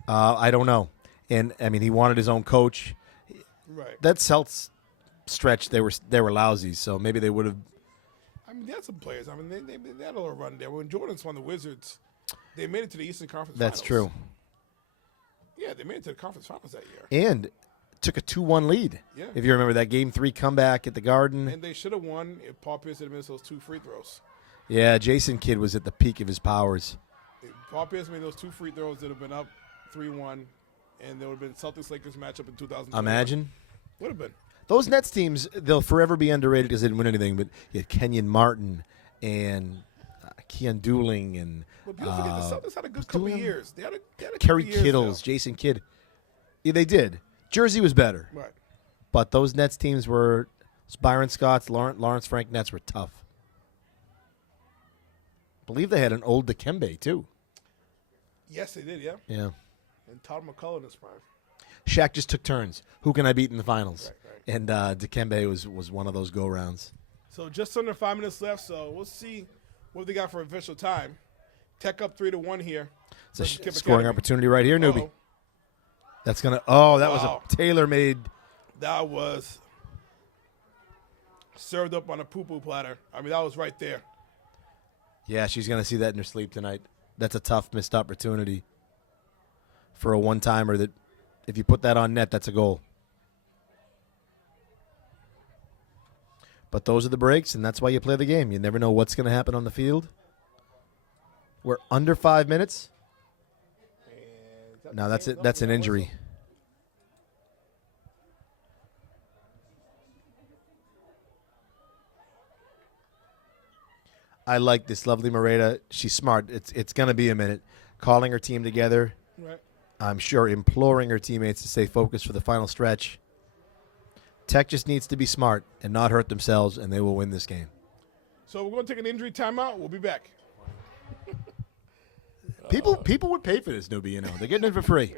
I don't know. And I mean, he wanted his own coach. Right. That Celts stretch, they were lousy, so maybe they would have. I mean, they had some players. I mean, they had a little run there. When Jordan won the Wizards, they made it to the Eastern Conference That's Finals. true. Yeah, they made it to the conference finals that year. And took a 2-1 lead. Yeah. If you remember that Game 3 comeback at the Garden. And they should have won if Paul Pierce had missed those 2 free throws. Yeah, Jason Kidd was at the peak of his powers. If Paul Pierce made those 2 free throws, they'd have been up 3-1, and there would have been Celtics-Lakers matchup in 2000. Imagine. Would have been. Those Nets teams, they'll forever be underrated because they didn't win anything, but you had Kenyon Martin and Keon Dooling and But people forget the Celtics had a good couple of years. They had a Kerry couple of years Kittles, now. Jason Kidd. Yeah, they did. Jersey was better. Right. But those Nets teams were Byron Scott's, Lawrence Frank Nets were tough. I believe they had an old Dikembe, too. Yes, they did, yeah. Yeah. And Todd McCullough in his prime. Shaq just took turns. Who can I beat in the finals? Right. And Dikembe was one of those go-rounds. So just under 5 minutes left, so we'll see what they got for official time. Tech up 3-1 here. It's a versus KIPP scoring Academy. opportunity right here, newbie. Uh-oh. That's going to – oh, that was Wow. a tailor-made – That was served up on a poo-poo platter. I mean, that was right there. Yeah, she's going to see that in her sleep tonight. That's a tough missed opportunity for a one-timer that if you put that on net, that's a goal. But those are the breaks, and that's why you play the game. You never know what's going to happen on the field. We're under 5 minutes. No, that's it. That's an injury. I like this lovely Moreta. She's smart. It's going to be a minute. Calling her team together. Right. I'm sure imploring her teammates to stay focused for the final stretch. Tech just needs to be smart and not hurt themselves, and they will win this game. So we're going to take an injury timeout. We'll be back. People would pay for this, newbie, you know. They're getting it for free.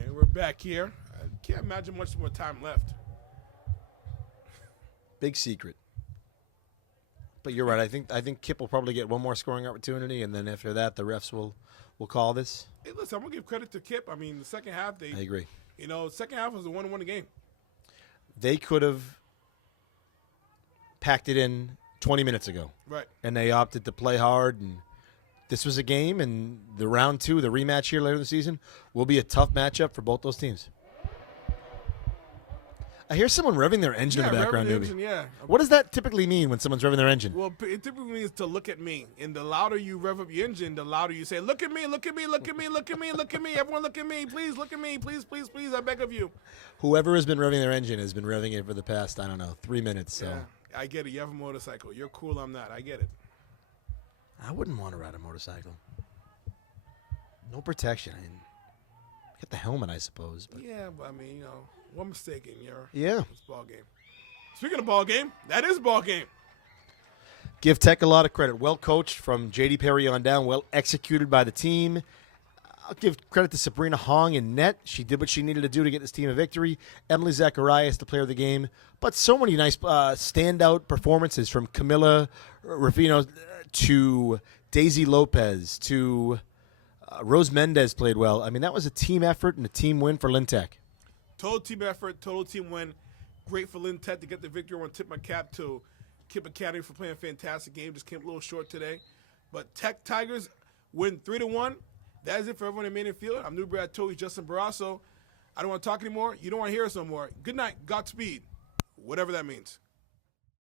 And we're back here. I can't imagine much more time left. Big secret. But you're right. I think KIPP will probably get one more scoring opportunity, and then after that, the refs will call this. Hey, listen, I'm going to give credit to KIPP. I mean, the second half, I agree. Second half was a 1-1 game. They could have packed it in 20 minutes ago. Right. And they opted to play hard, and this was a game, and the round 2, the rematch here later in the season, will be a tough matchup for both those teams. I hear someone revving their engine in the background, revving newbie. the engine, yeah. What does that typically mean when someone's revving their engine? Well, it typically means to look at me. And the louder you rev up your engine, the louder you say, look at me, look at me, look at me, look at me, look at me. Everyone look at me. Please look at me. Please, please, please. I beg of you. Whoever has been revving their engine has been revving it for the past, 3 minutes. So Yeah, I get it. You have a motorcycle. You're cool. I'm not. I get it. I wouldn't want to ride a motorcycle. No protection. I mean, get the helmet, I suppose. But Yeah, but I mean, one mistake in your yeah. ball game. Speaking of ball game, that is ball game. Give Tech a lot of credit. Well coached from J.D. Perry on down. Well executed by the team. I'll give credit to Sabrina Hong in net. She did what she needed to do to get this team a victory. Emily Zacharias, the player of the game. But so many nice standout performances from Camilla Rufino to Daisy Lopez to Rose Mendez played well. I mean, that was a team effort and a team win for Lynn Tech. Total team effort, total team win. Great for Lynn Tech to get the victory. I want to tip my cap to KIPP Academy for playing a fantastic game. Just came a little short today. But Tech Tigers win 3-1. That is it for everyone in Main Field. I'm New Brad Toey, Justin Barrasso. I don't want to talk anymore. You don't want to hear us no more. Good night. Godspeed. Whatever that means.